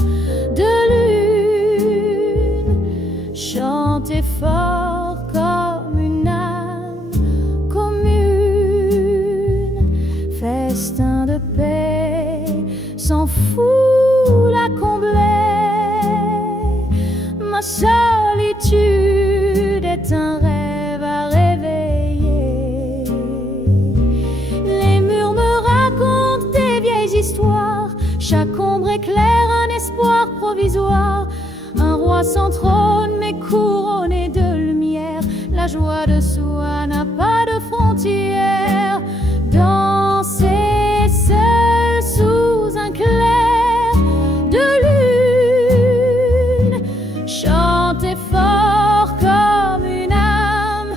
de lune. Chanter fort comme une âme commune. Festin de paix, s'en fout la comblait. Ma solitude est un rêve à réveiller. Les murs me racontent des vieilles histoires. Chaque ombre éclaire un espoir provisoire. Un roi sans trône mais couronné de lumière. La joie de soi n'a pas de frontières. Danser seul sous un clair de lune. Chanter fort comme une âme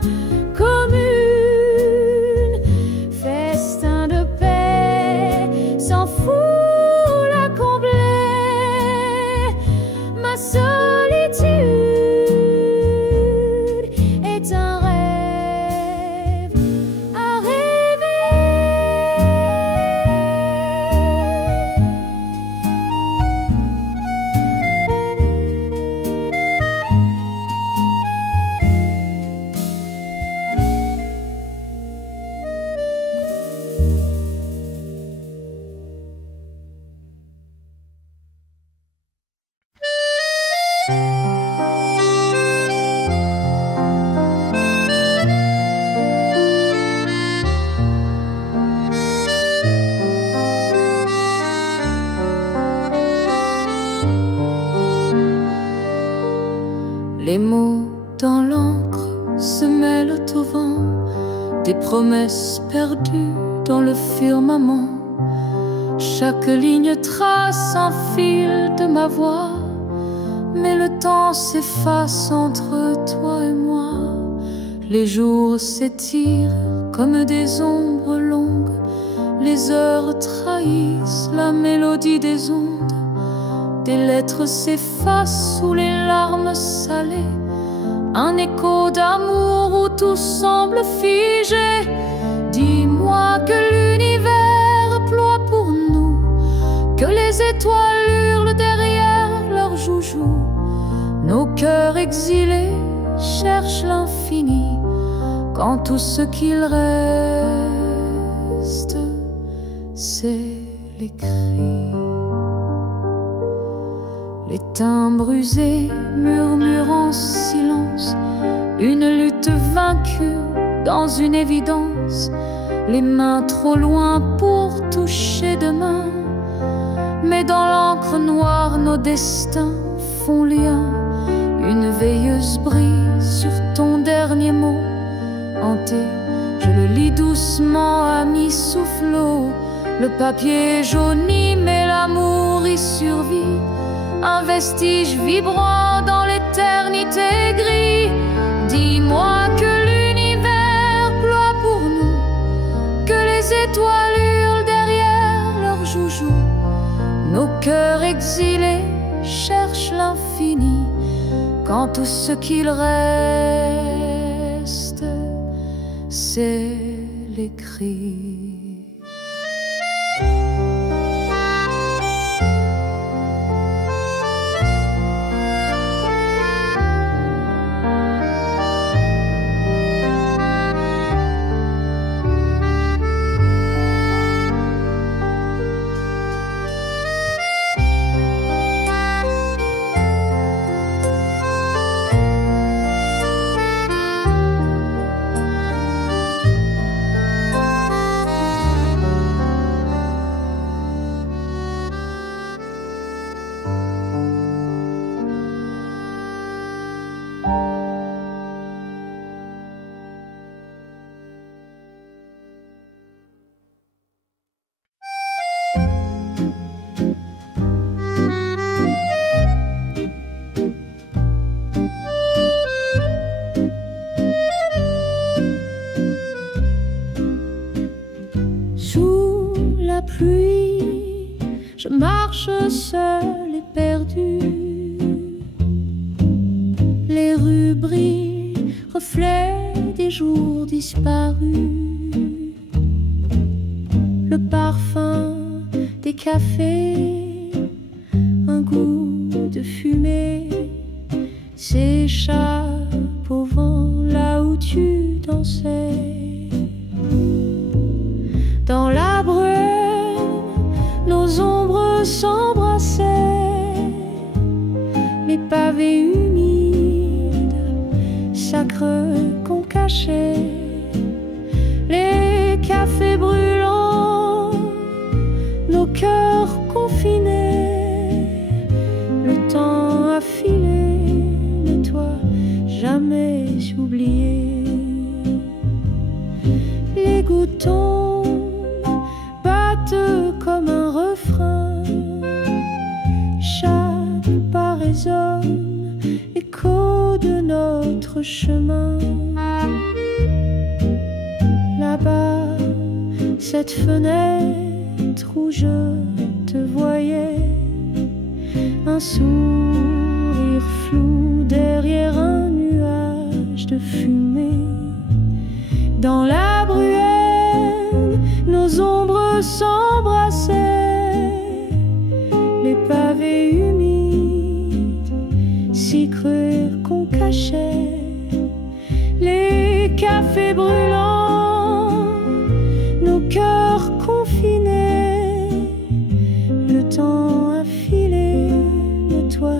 commune. Festin de paix, s'en fout la combler. Ma solitude est un rêve à Les mots dans l'encre se mêlent au vent, des promesses perdues dans le firmament. Chaque ligne trace un fil de ma voix, mais le temps s'efface entre toi et moi. Les jours s'étirent comme des ombres longues, les heures trahissent la mélodie des ondes. Des lettres s'effacent sous les larmes salées, un écho d'amour où tout semble figé. Dis-moi que l'univers ploie pour nous, que les étoiles hurlent derrière leurs joujoux. Nos cœurs exilés cherchent l'infini, quand tout ce qu'il reste, c'est les cris. Les timbres usés murmurent en silence, une lutte vaincue dans une évidence. Les mains trop loin pour toucher demain, mais dans l'encre noire nos destins font lien. Une veilleuse brille sur ton dernier mot hanté. Je le lis doucement à mi-soufflot. Le papier jauni mais l'amour y survit. Un vestige vibrant dans l'éternité gris. Dis-moi que l'univers ploie pour nous, que les étoiles hurlent derrière leurs joujoux. Nos cœurs exilés cherchent l'infini, quand tout ce qu'il reste, c'est les cris. pluie, je marche seule et perdue. Les rues brillent, reflets des jours disparus. Le parfum des cafés, un goût de fumée s'échappe au vent là où tu dansais. Dans la brume, nos ombres s'embrassaient, les pavés humides, sacres qu'on cachait, les cafés brûlants, nos cœurs confinés, le temps a filé, mais toi jamais oublié. Les gouttes tombent, battent comme un refrain, chaque pas résonne, écho de notre chemin. Là-bas, cette fenêtre où je te voyais, un sourire flou derrière un nuage de fumée. Dans la bruelle, nos ombres s'embrassaient, les pavés humides, si cruels qu'on cachait, les cafés brûlants, nos cœurs confinés, le temps a filé, mais toi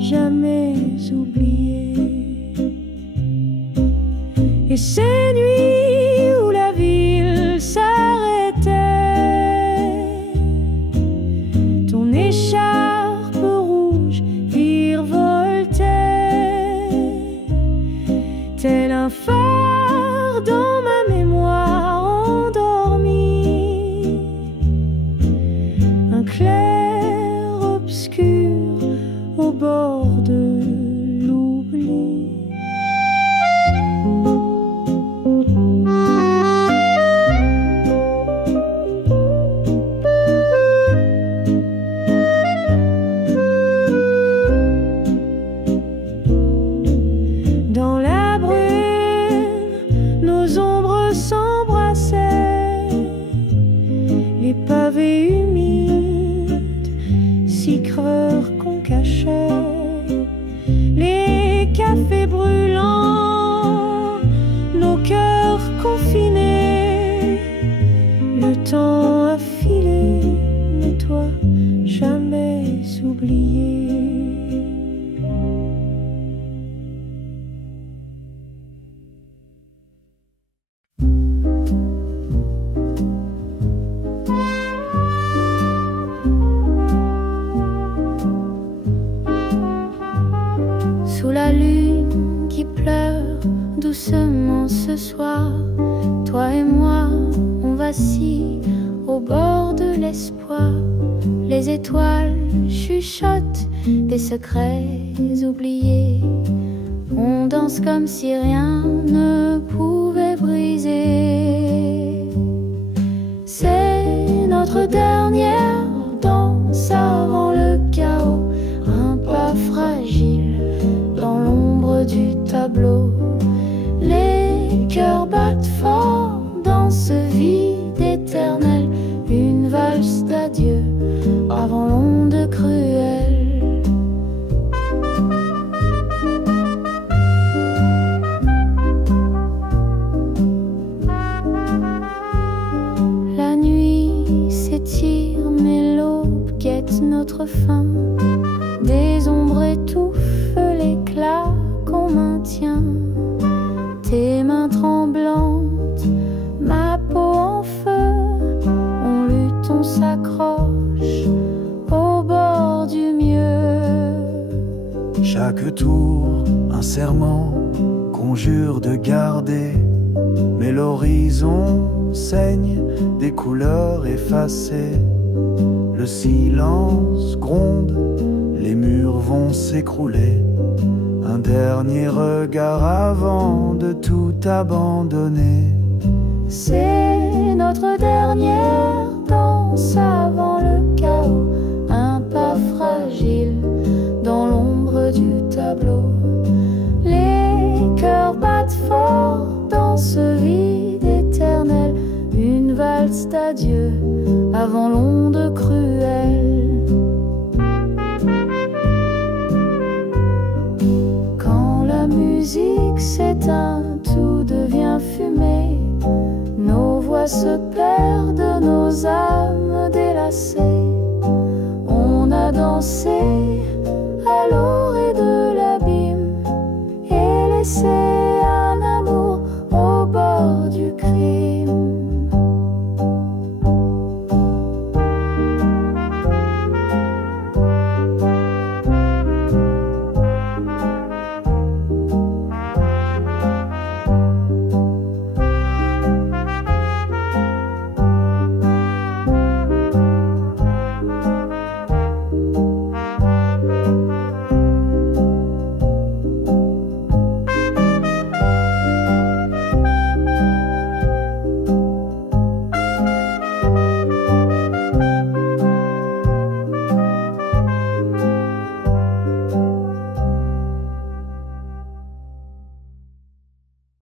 jamais oublié. Et ces nuits où la ville s'arrêtait, ton écharpe rouge virevoltait, tel un phare dans ma mémoire endormie, un clair obscur au bord de l'oubli. Dans la brume, nos ombres s'embrassaient, les pavés humides, si creux qu'on cachait, les cafés brûlants, nos cœurs confinés, le temps a filé, mais toi jamais oublié. Sous la lune qui pleure doucement ce soir, toi et moi, on vacille au bord de l'espoir. Les étoiles chuchotent des secrets oubliés. On danse comme si rien ne pouvait briser. C'est notre dernière danse avant le chaos, un pas fragile dans l'ombre du tableau. Les cœurs battent fort dans ce vide éternel, une valse d'adieu avant l'onde cruelle. La nuit s'étire mais l'aube guette notre fin. Des ombres étouffent l'éclat qu'on maintient. Tes mains tremblantes, ma peau en feu, on lutte, on s'accroche au bord du mieux. Chaque tour, un serment, conjure de garder, mais l'horizon saigne des couleurs effacées. Le silence gronde, les murs vont s'écrouler. Un dernier regard avant de tout abandonner. C'est notre dernière danse avant le chaos, un pas fragile dans l'ombre du tableau. Les cœurs battent fort dans ce vide éternel, une valse d'adieu avant l'onde cruelle. Quand la musique s'éteint, tout devient fumée, nos voix se perdent, nos âmes délacées. On a dansé à l'orée de l'abîme et laissé